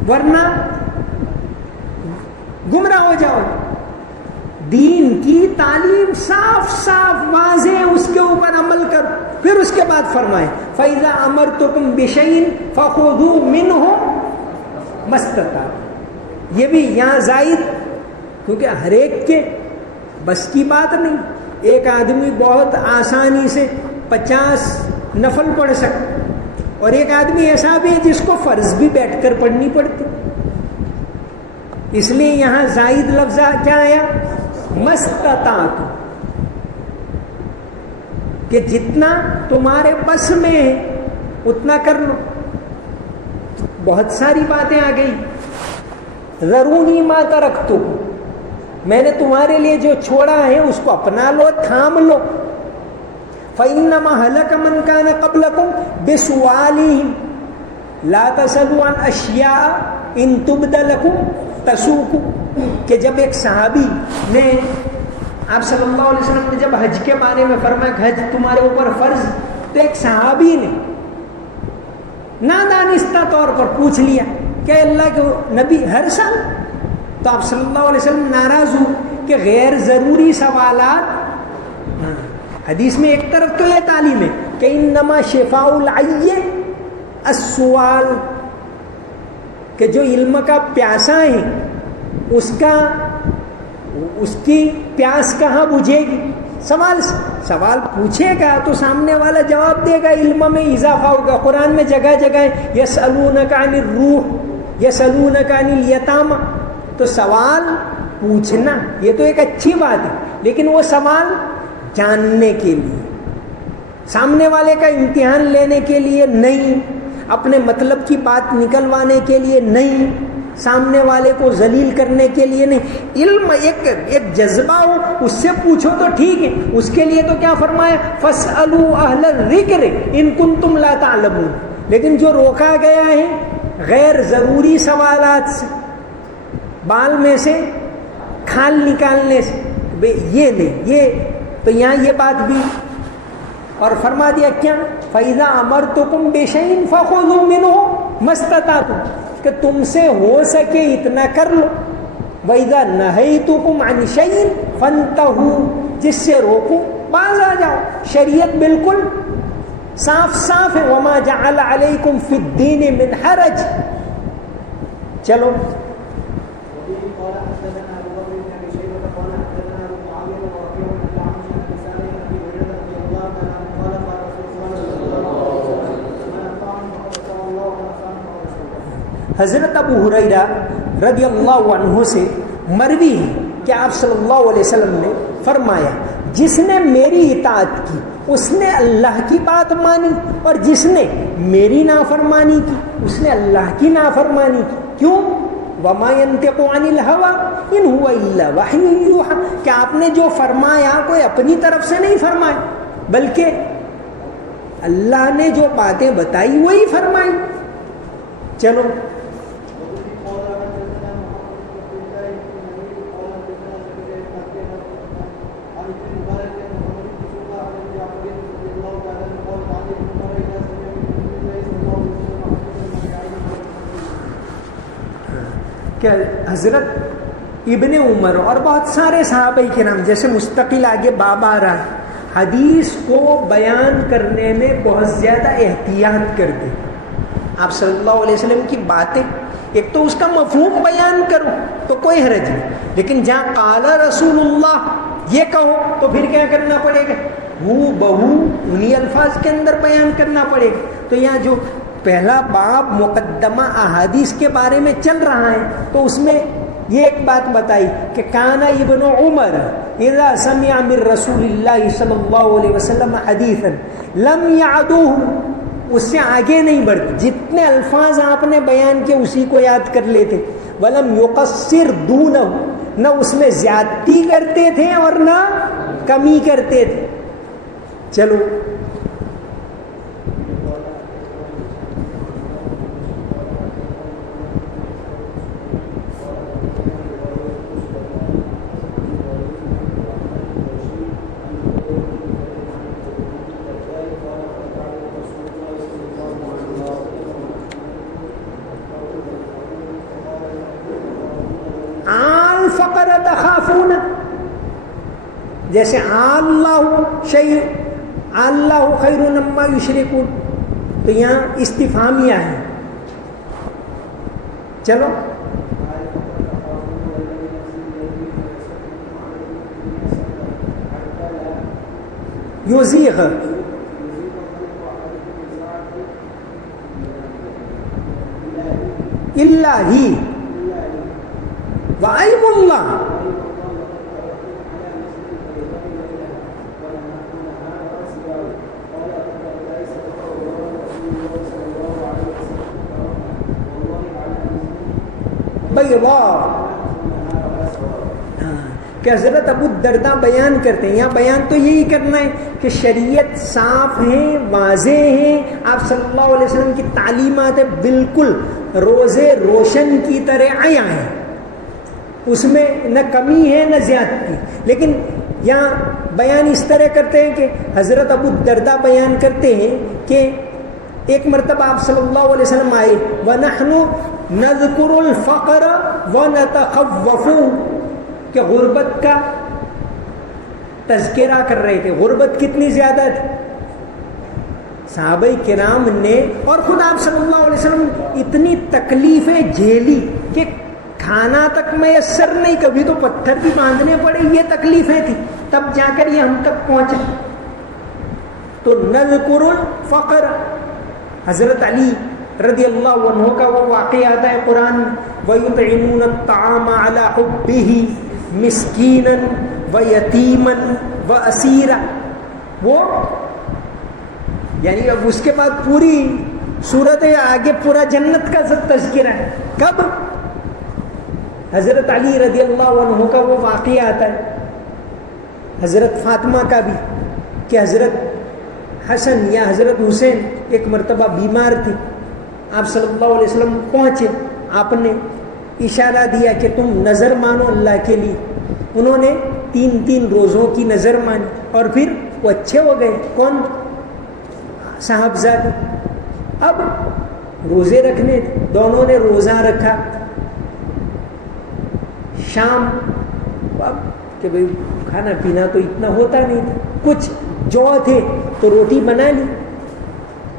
ورنہ گمراہ ہو جاؤ. دین کی تعلیم صاف صاف واضح, اس کے اوپر عمل کرو. پھر اس کے بعد فرمائے فَإِذَا أَمَرْتُكُمْ بِشَيْءٍ فَخُذُوا مِنْهُ مَا اسْتَطَعْتُمْ. یہ بھی یہاں زائد, کیونکہ ہر ایک کے بس کی بات نہیں. ایک آدمی بہت آسانی سے 50 نفل پڑھ سکتا, اور ایک آدمی ایسا بھی ہے جس کو فرض بھی بیٹھ کر پڑھنی پڑتی. اس لیے یہاں زائد لفظ کیا آیا مستطاعت, کہ جتنا تمہارے بس میں ہے اتنا کر لو. بہت ساری باتیں آ گئی. ذرونی ما ترکتکم, میں نے تمہارے لیے جو چھوڑا ہے اس کو اپنا لو, تھام لو. فَإِنَّمَا هَلَكَ مَنْ كَانَ قَبْلَكُمْ بِسُؤَالِهِمْ لَا تَسْأَلُوا عَنْ أَشْيَاءَ إِن تُبْدَ لَكُمْ تَسُؤْكُمْ. کہ جب ایک صحابی نے آپ صلی اللہ علیہ وسلم نے جب حج کے بارے میں فرمایا کہ حج تمہارے اوپر فرض, تو ایک صحابی نے نادانستہ طور پر پوچھ لیا کہ اللہ کے نبی ہر سال, تو آپ صلی اللہ علیہ وسلم ناراض ہو کہ غیر ضروری سوالات. حدیث میں ایک طرف تو یہ تعلیم ہے کہ انما شفاء العی السؤال, کہ جو علم کا پیاسا ہے اس کی پیاس کہاں بجھے گی, سوال پوچھے گا تو سامنے والا جواب دے گا, علم میں اضافہ ہوگا. قرآن میں جگہ جگہ یسألونک عن الروح یسألونک عن الیتامى. تو سوال پوچھنا یہ تو ایک اچھی بات ہے, لیکن وہ سوال جاننے کے لیے, سامنے والے کا امتحان لینے کے لیے نہیں, اپنے مطلب کی بات نکلوانے کے لیے نہیں, سامنے والے کو ذلیل کرنے کے لیے نہیں. علم ایک جذبہ ہو اس سے پوچھو تو ٹھیک ہے, اس کے لیے تو کیا فرمایا فاسألوا اہل الذکر ان کنتم لا تعلمون. لیکن جو روکا گیا ہے غیر ضروری سوالات سے, بال میں سے کھال نکالنے سے, یہ نہیں, یہ تو یہاں یہ بات بھی. اور فرما دیا کیا فَإِذَا أَمَرْتُكُمْ بِشَيْءٍ فَخُذُوا مِنْهُ مَا اسْتَطَعْتُمْ, کہ تم سے ہو سکے اتنا کر لو. وَإِذَا نَهَيْتُكُمْ عَنْ شَيْءٍ فَانْتَهُوا, جس سے روکو باز آ جاؤ. شریعت بالکل صاف صاف ہے. وَمَا جَعَلَ عَلَيْكُمْ فِي الدِّينِ مِنْ حَرَجٍ. چلو حضرت ابو ہریرہ رضی اللہ عنہ سے مروی ہے کہ آپ صلی اللہ علیہ وسلم نے فرمایا جس نے میری اطاعت کی اس نے اللہ کی بات مانی, اور جس نے میری نافرمانی کی اس نے اللہ کی نافرمانی کی. کیوں؟ وما ينطق عن الهوى ان هو الا وحی یوحى, کہ آپ نے جو فرمایا کوئی اپنی طرف سے نہیں فرمایا, بلکہ اللہ نے جو باتیں بتائی وہی فرمائی. چلو کہ حضرت ابن عمر اور بہت سارے صحابہ کرام جیسے مستقل آگے باب آ رہا, حدیث کو بیان کرنے میں بہت زیادہ احتیاط کرتے. آپ صلی اللہ علیہ وسلم کی باتیں ایک تو اس کا مفہوم بیان کرو تو کوئی حرج نہیں، لیکن جہاں قال رسول اللہ یہ کہو تو پھر کیا کرنا پڑے گا؟ ہو بہو انہی الفاظ کے اندر بیان کرنا پڑے گا. تو یہاں جو پہلا باب مقدمہ احادیث کے بارے میں چل رہا ہے تو اس میں یہ ایک بات بتائی کہ کان ابن عمر اذا سمع من رسول اللہ صلی اللہ علیہ وسلم حدیثا لم يعدوه، اس سے آگے نہیں بڑھتے، جتنے الفاظ آپ نے بیان کیے اسی کو یاد کر لیتے. ولم يقصر دونه، نہ اس میں زیادتی کرتے تھے اور نہ کمی کرتے تھے. چلو الفقر تخافون، جیسے اللہ شیء اللہ خیر مما یشرکون، تو یہاں استفہامیہ ہے. چلو یزیغ اللہ ہی وعلم اللہ، کہ حضرت ابو الدرداء بیان کرتے ہیں. یہاں بیان تو یہی کرنا ہے کہ شریعت صاف ہے، واضح ہے، آپ صلی اللہ علیہ وسلم کی تعلیمات بالکل روزے روشن کی طرح عیاں ہیں، اس میں نہ کمی ہے نہ زیادتی. لیکن یہاں بیان اس طرح کرتے ہیں کہ حضرت ابو الدرداء بیان کرتے ہیں کہ ایک مرتبہ آپ صلی اللہ علیہ وسلم آئے وَنَحْنُ نَذْكُرُ الْفَقْرَ وَنَتَخَوَّفُ، کہ غربت کا تذکرہ کر رہے تھے. غربت کتنی زیادہ تھی صحابہ کرام نے، اور خود آپ صلی اللہ علیہ وسلم اتنی تکلیفیں جھیلی کہ کھانا تک میسر نہیں، کبھی تو پتھر بھی باندھنے پڑے، یہ تکلیفیں تھی، تب جا کر یہ ہم تک پہنچے. تو نذکر الفقر، حضرت علی رضی اللہ عنہ کا وہ واقعہ آتا ہے قرآن میں، وَيُطْعِمُونَ الطَّعَامَ عَلَى حُبِّهِ مِسْكِينًا وَيَتِيمًا وَأَسِيرًا. وہ یعنی اب اس کے بعد پوری صورت ہے، آگے پورا جنت کا تذکرہ ہے. کب؟ حضرت علی رضی اللہ عنہ کا وہ واقعہ آتا ہے، حضرت فاطمہ کا بھی، کہ حضرت حسن یا حضرت حسین ایک مرتبہ بیمار تھے. آپ صلی اللہ علیہ وسلم پہنچے، آپ نے اشارہ دیا کہ تم نظر مانو اللہ کے لیے. انہوں نے 3 روزوں کی نظر مانی اور پھر وہ اچھے ہو گئے. کون؟ صاحبزادے. اب روزے رکھنے تھے، دونوں نے روزہ رکھا. شام اب کہ بھئی کھانا پینا تو اتنا ہوتا نہیں تھا، کچھ جو تھے تو روٹی بنا لی.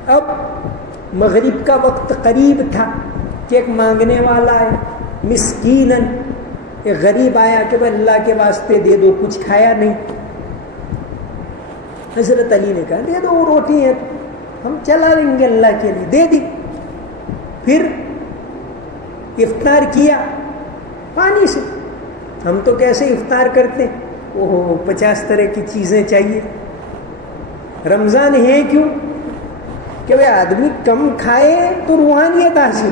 اب مغرب کا وقت قریب تھا کہ ایک مانگنے والا ہے، مسکیناً، ایک غریب آیا کہ بھئی اللہ کے واسطے دے دو، کچھ کھایا نہیں. حضرت علی نے کہا دے دو، وہ روٹی ہے ہم چلا لیں گے اللہ کے لیے. دے دی. پھر افطار کیا پانی سے. ہم تو کیسے افطار کرتے، اوہ 50 طرح کی چیزیں چاہیے. رمضان ہے کیوں کہ بھئی آدمی کم کھائے تو روحانیت حاصل،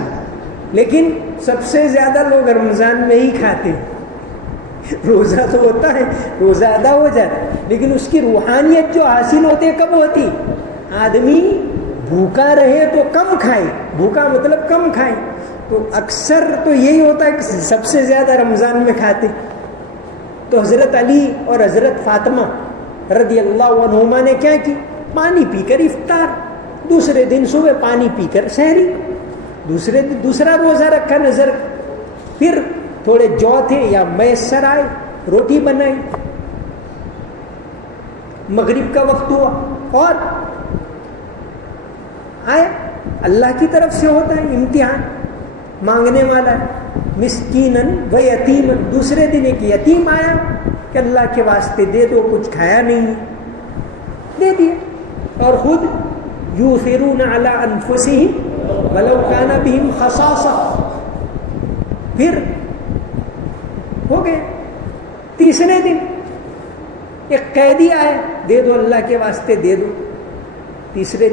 لیکن سب سے زیادہ لوگ رمضان میں ہی کھاتے ہیں. روزہ تو ہوتا ہے، روزہ ادا ہو جاتا ہے، لیکن اس کی روحانیت جو حاصل ہوتی ہے کب ہوتی؟ آدمی بھوکا رہے تو کم کھائے، بھوکا مطلب کم کھائے. تو اکثر تو یہی ہوتا ہے کہ سب سے زیادہ رمضان میں کھاتے. تو حضرت علی اور حضرت فاطمہ رضی اللہ عنہما نے کیا کی؟ پانی پی کر افطار، دوسرے دن صبح پانی پی کر سحری، دوسرا روزہ رکھا نظر. پھر تھوڑے جو تھے یا میسر آئے، روٹی بنائی. مغرب کا وقت ہوا اور آئے اللہ کی طرف سے ہوتا ہے امتحان. مانگنے والا ہے مسکینن و یتیمن. دوسرے دن ایک یتیم آیا کہ اللہ کے واسطے دے دو, کچھ کھایا نہیں, دے دیا. اور خود یؤثرون علی انفسہم ولو کان بہم خصاصہ. پھر ہو گیا. تیسرے دن ایک قیدی آیا, دے دو اللہ کے واسطے دے دو. تیسرے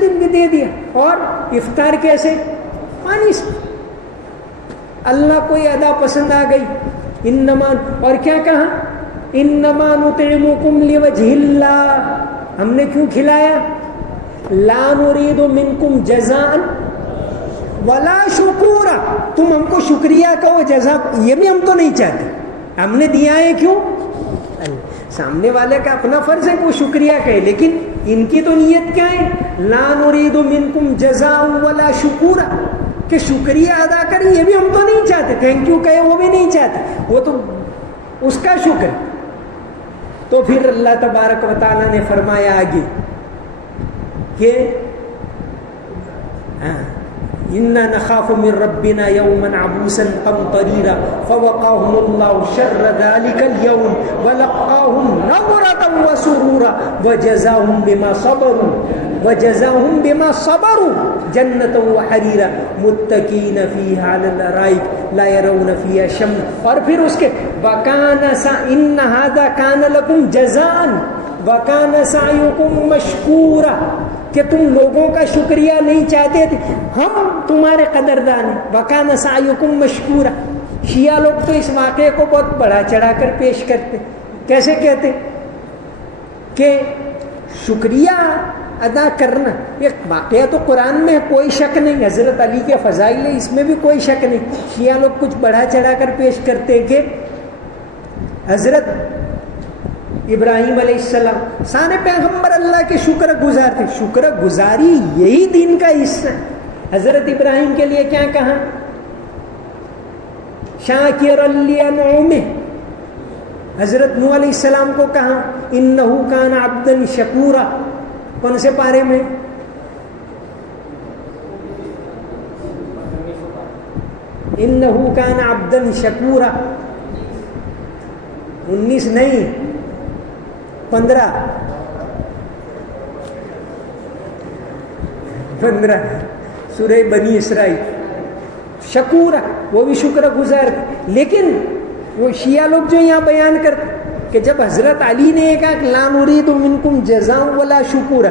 دن بھی دے دیا. اور افطار کیسے؟ پانی سے. اللہ کو یہ ادا پسند آ گئی. انما, اور کیا کہا؟ انما نطعمکم لوجہ اللہ. ہم نے کیوں کھلایا؟ لا نرید منکم جزاء ولا شکورا. تم ہم کو شکریہ کہو, جزا یہ بھی ہم تو نہیں چاہتے. ہم نے دیا ہے کیوں؟ سامنے والے کا اپنا فرض ہے کہ وہ شکریہ کہے, لیکن ان کی تو نیت کیا ہے؟ لا نرید منکم جزاء ولا شکورا, کہ شکریہ ادا کریں یہ بھی ہم تو نہیں چاہتے, تھینک یو کہے وہ بھی نہیں چاہتے, وہ تو اس کا شکر. تو پھر اللہ تبارک و تعالیٰ نے فرمایا آگے کہ اِنَّا نَخَافُ مِن رَبِّنَا يَوْمًا عَبُوسًا قَمْطَرِيرًا فَوَقَاهُمُ اللَّهُ شَرَّ ذَلِكَ الْيَوْمِ وَلَقَّاهُمْ نَضْرَةً وَسُرُورًا وَجَزَاهُمْ بِمَا صَبَرُوا جَنَّةً وَحَرِيرًا مُتَّكِئِينَ فِيهَا عَلَى الْأَرَائِكِ لَا يَرَوْنَ فِيهَا شَمْسًا. اور پھر اس کے إِنَّ هَذَا كَانَ لَكُمْ جَزَاءً وَكَانَ سَعْيُكُمْ مَشْكُورًا, کہ تم لوگوں کا شکریہ نہیں چاہتے تھے, ہم تمہارے قدردان ہیں. وَكَانَ سَعْيُكُمْ مَشْكُورًا. شیعہ لوگ تو اس واقعے کو بہت بڑا چڑھا کر پیش کرتے. کیسے کہتے کہ شکریہ ادا کرنا ایک واقعہ تو قرآن میں کوئی شک نہیں, حضرت علی کے فضائل ہے, اس میں بھی کوئی شک نہیں. شیعہ لوگ کچھ بڑھا چڑھا کر پیش کرتے کہ حضرت ابراہیم علیہ السلام سارے پیغمبر اللہ کے شکر گزار تھے. شکر گزاری یہی دین کا حصہ. حضرت ابراہیم کے لیے کیا کہا؟ شاکرا لانعمہ. حضرت نوح علیہ السلام کو کہا انہ کان عبدا شکورا. کون سے پارے میں؟ انہ کان عبدا شکورا. 19 نہیں 15 سورہ بنی اسرائیل. شکورا, وہ بھی شکر گزار. لیکن وہ شیعہ لوگ جو یہاں بیان کرتے کہ جب حضرت علی نے کہا کہ لا نرید منکم جزاء ولا شکورا,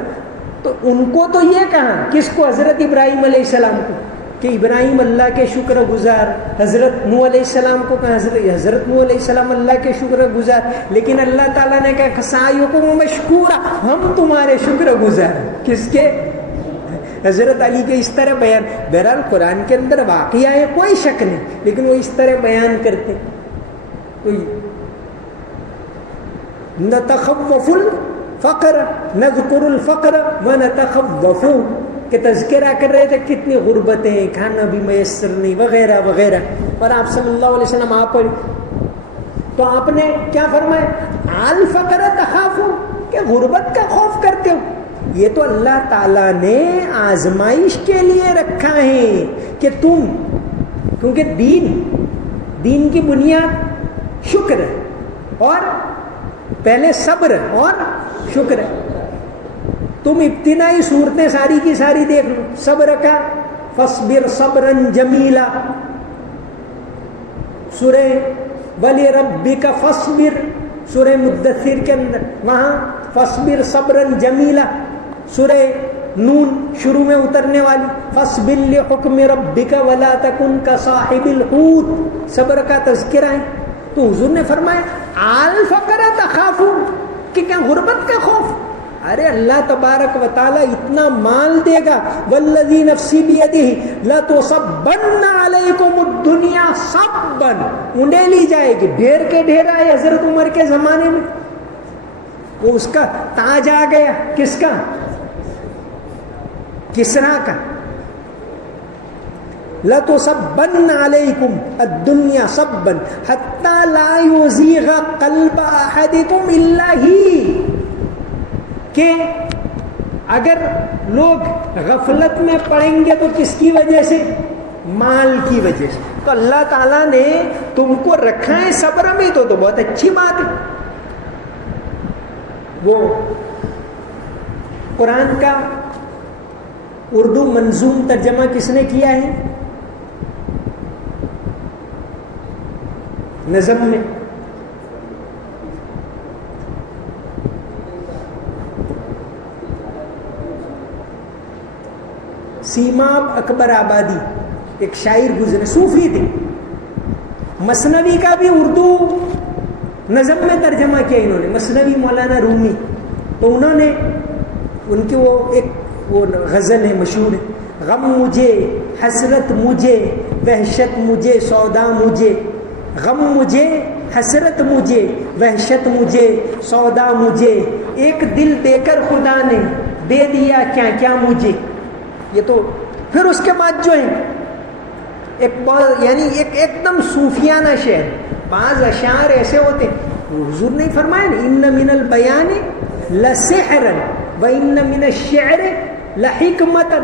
تو ان کو تو یہ کہا, کس کو؟ حضرت ابراہیم علیہ السلام کو, کہ ابراہیم اللہ کے شکر گزار. حضرت نوح علیہ السلام کو کہا حضرت نوح علیہ السلام اللہ کے شکر گزار. لیکن اللہ تعالیٰ نے کہا سعیکم مشکورا, ہم تمہارے شکر گزار. کس کے؟ حضرت علی کے. اس طرح بیان. بہرحال قرآن کے اندر واقعہ ہے, کوئی شک نہیں, لیکن وہ اس طرح بیان کرتے. نتخوف الفقر نذکر الفقر ونتخوف, کہ تذکرہ کر رہے تھے کتنی غربتیں, کھانا بھی میسر نہیں وغیرہ وغیرہ. اور آپ صلی اللہ علیہ وسلم آپ پڑھی تو آپ نے کیا فرمایا؟ الفقر تخافو, کہ غربت کا خوف کرتے ہو. یہ تو اللہ تعالیٰ نے آزمائش کے لیے رکھا ہے کہ تم, کیونکہ دین کی بنیاد شکر ہے, اور پہلے صبر اور شکر ہے. تم ابتدائی صورتیں ساری کی ساری دیکھ لو. صبر کا فاصبر صبرا جمیلا, سورہ وَلِرَبِّكَ فاصبر, سورہ مدثر کے اندر وہاں فاصبر صبرا جمیلا. سورہ نون شروع میں اترنے والی فاصبر لحکم ربک ولا تکن کصاحب الحوت, صبر کا تذکرہ ہے. تو حضور نے فرمایا الفقر تخافو, کہ کیا غربت کا خوف؟ ارے اللہ تبارک و تعالیٰ اتنا مال دے گا. والذی نفسی بیدہ لتصبن علیکم الدنیا صبا, انڈے لی جائے گی, ڈھیر کے ڈھیر آئے. حضرت عمر کے زمانے میں وہ اس کا تاج آ گیا. کس کا؟ کسرا کا. لتصبن علیکم الدنیا صبا حتی لا یزیغ قلب احدکم الا ہی, کہ اگر لوگ غفلت میں پڑیں گے تو کس کی وجہ سے؟ مال کی وجہ سے. تو اللہ تعالیٰ نے تم کو رکھا ہے صبر میں تو بہت اچھی بات ہے. وہ قرآن کا اردو منظوم ترجمہ کس نے کیا ہے؟ نظم میں سیماب اکبر آبادی ایک شاعر گزرے، صوفی تھے. مثنوی کا بھی اردو نظم میں ترجمہ کیا انہوں نے، مثنوی مولانا رومی. تو انہوں نے ان کی وہ غزل ہے مشہور ہے، غم مجھے حسرت مجھے وحشت مجھے سودا مجھے، غم مجھے حسرت مجھے وحشت مجھے سودا مجھے، ایک دل دے کر خدا نے دے دیا کیا کیا مجھے. یہ تو پھر اس کے بعد جو ہے ایک دم صوفیانہ شعر. بعض اشعار ایسے ہوتے حضور نے فرمایا نا، ان من البیان لسحرا وان من الشعر لحکمتا.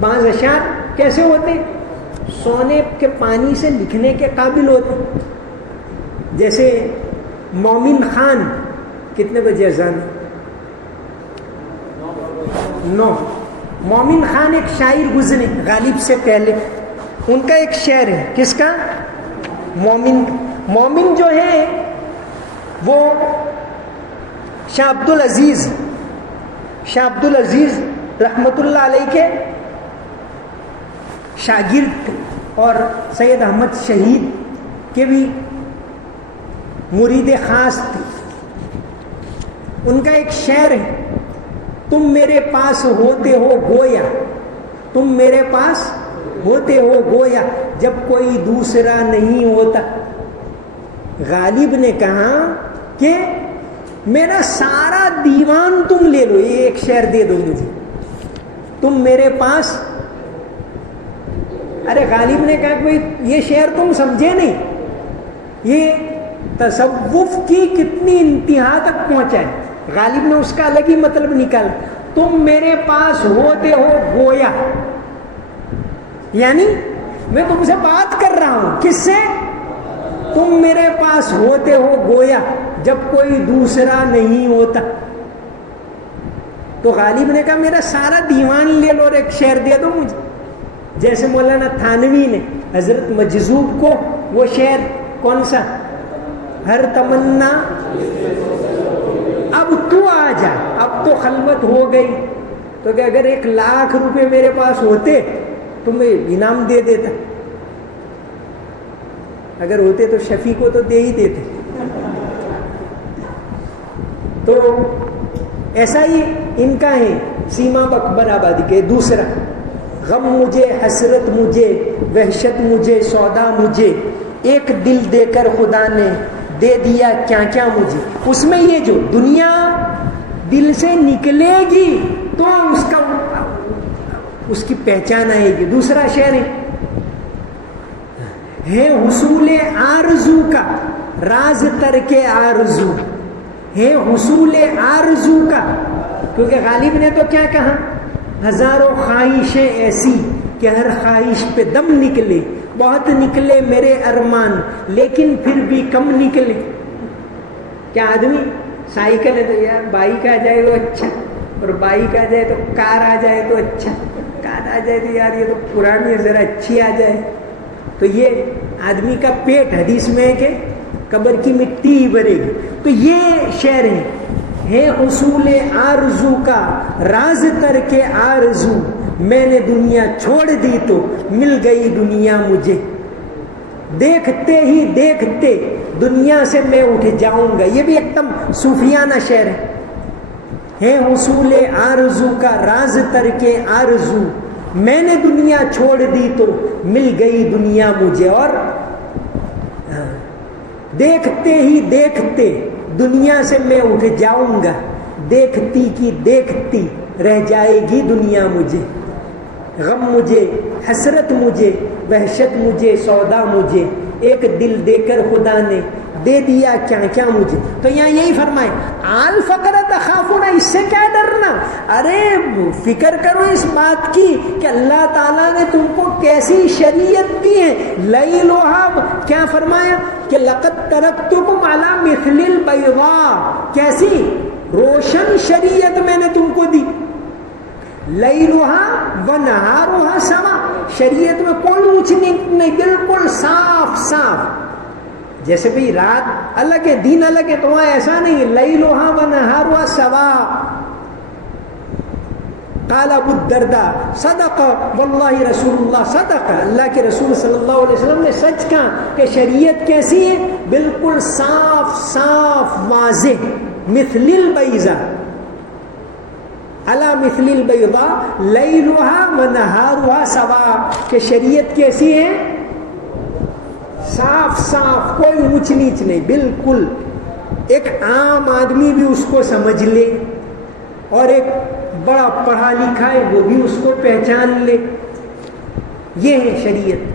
بعض اشعار کیسے ہوتے؟ سونے کے پانی سے لکھنے کے قابل ہوتے. جیسے مومن خان، کتنے بجے اذان؟ 9. مومن خان ایک شاعر گزرے غالب سے پہلے، ان کا ایک شعر ہے. کس کا؟ مومن جو ہے وہ شاہ عبد العزیز رحمت اللہ علیہ کے شاگرد اور سید احمد شہید کے بھی مرید خاص تھے. ان کا ایک شعر ہے، تم میرے پاس ہوتے ہو گویا، تم میرے پاس ہوتے ہو گویا جب کوئی دوسرا نہیں ہوتا. غالب نے کہا کہ میرا سارا دیوان تم لے لو، یہ ایک شعر دے دو مجھے، تم میرے پاس. ارے غالب نے کہا کوئی یہ شعر تم سمجھے نہیں، یہ تصوف کی کتنی انتہا تک پہنچا ہے. غالب نے اس کا الگ ہی مطلب نکالا. تم میرے پاس ہوتے ہو گویا، یعنی میں تم سے بات کر رہا ہوں. کس سے؟ تم میرے پاس ہوتے ہو گویا جب کوئی دوسرا نہیں ہوتا. تو غالب نے کہا میرا سارا دیوان لے لو اور ایک شعر دے دو مجھے. جیسے مولانا تھانوی نے حضرت مجذوب کو وہ شعر کون سا؟ ہر تمنا اب تو آ جا، اب تو خلوت ہو گئی. تو کہ اگر 1,00,000 روپے میرے پاس ہوتے تو میں انعام دے دیتا. اگر ہوتے تو شفیع کو تو دے ہی دیتے. تو ایسا ہی ان کا ہے سیما اکبر آبادی کے. دوسرا، غم مجھے حسرت مجھے وحشت مجھے سودا مجھے، ایک دل دے کر خدا نے دے دیا کیا کیا مجھے. اس میں یہ جو دنیا دل سے نکلے گی تو اس کی پہچان آئے گی. دوسرا شعر ہے حصول آرزو کا راز ترک آرزو، ہے حصول آرزو کا. کیونکہ غالب نے تو کیا کہا؟ ہزاروں خواہشیں ایسی کہ ہر خواہش پہ دم نکلے، بہت نکلے میرے ارمان لیکن پھر بھی کم نکلے. کیا آدمی سائیکل ہے تو یار بائک آ جائے تو اچھا، اور بائک آ جائے تو کار آ جائے تو اچھا، کار آ جائے تو یار یہ تو پرانی ہے ذرا اچھی آ جائے. تو یہ آدمی کا پیٹ حدیث میں ہے کہ قبر کی مٹی ہی بھرے گی. تو یہ شعر ہے اصول آرزو کا راز ترک آرزو، میں نے دنیا چھوڑ دی تو مل گئی دنیا مجھے، دیکھتے ہی دیکھتے دنیا سے میں اٹھ جاؤں گا. یہ بھی ایک دم صوفیانہ شعر ہے اصول آرزو کا راز ترک آرزو، میں نے دنیا چھوڑ دی تو مل گئی دنیا مجھے. اور دیکھتے ہی دیکھتے دنیا سے میں اٹھ جاؤں گا، دیکھتی کی دیکھتی رہ جائے گی دنیا مجھے. غم مجھے حسرت مجھے وحشت مجھے سودا مجھے، ایک دل دے کر خدا نے دے دیا کیا کیا مجھے. تو یہاں یہی فرمائے آل فقر تخافون، اس سے کیا ڈرنا؟ ارے فکر کرو اس بات کی کہ اللہ تعالیٰ نے تم کو کیسی شریعت دی ہے. لیلھا کیا فرمایا کہ لقد ترکتکم علی مثل البیضاء, کیسی روشن شریعت میں نے تم کو دی. لیلھا ونہارھا سوا, شریعت میں کوئی اونچ نہیں, بالکل صاف صاف. جیسے بھئی رات الگ ہے دن الگ ہے, تو وہاں ایسا نہیں, لیلھا ونہارھا سوا. قال ابو الدرداء صدق واللہ رسول اللہ صدق, اللہ کے رسول صلی اللہ علیہ وسلم نے سچ کہا کہ شریعت کیسی ہے, بالکل صاف صاف واضح. مثل البیضاء علی مثل البیضاء لیلھا ونہارھا سوا, کہ شریعت کیسی ہے, صاف صاف, کوئی اونچ نیچ نہیں, بالکل ایک عام آدمی بھی اس کو سمجھ لے اور ایک بڑا پڑھا لکھا ہے وہ بھی اس کو پہچان لے. یہ ہے شریعت.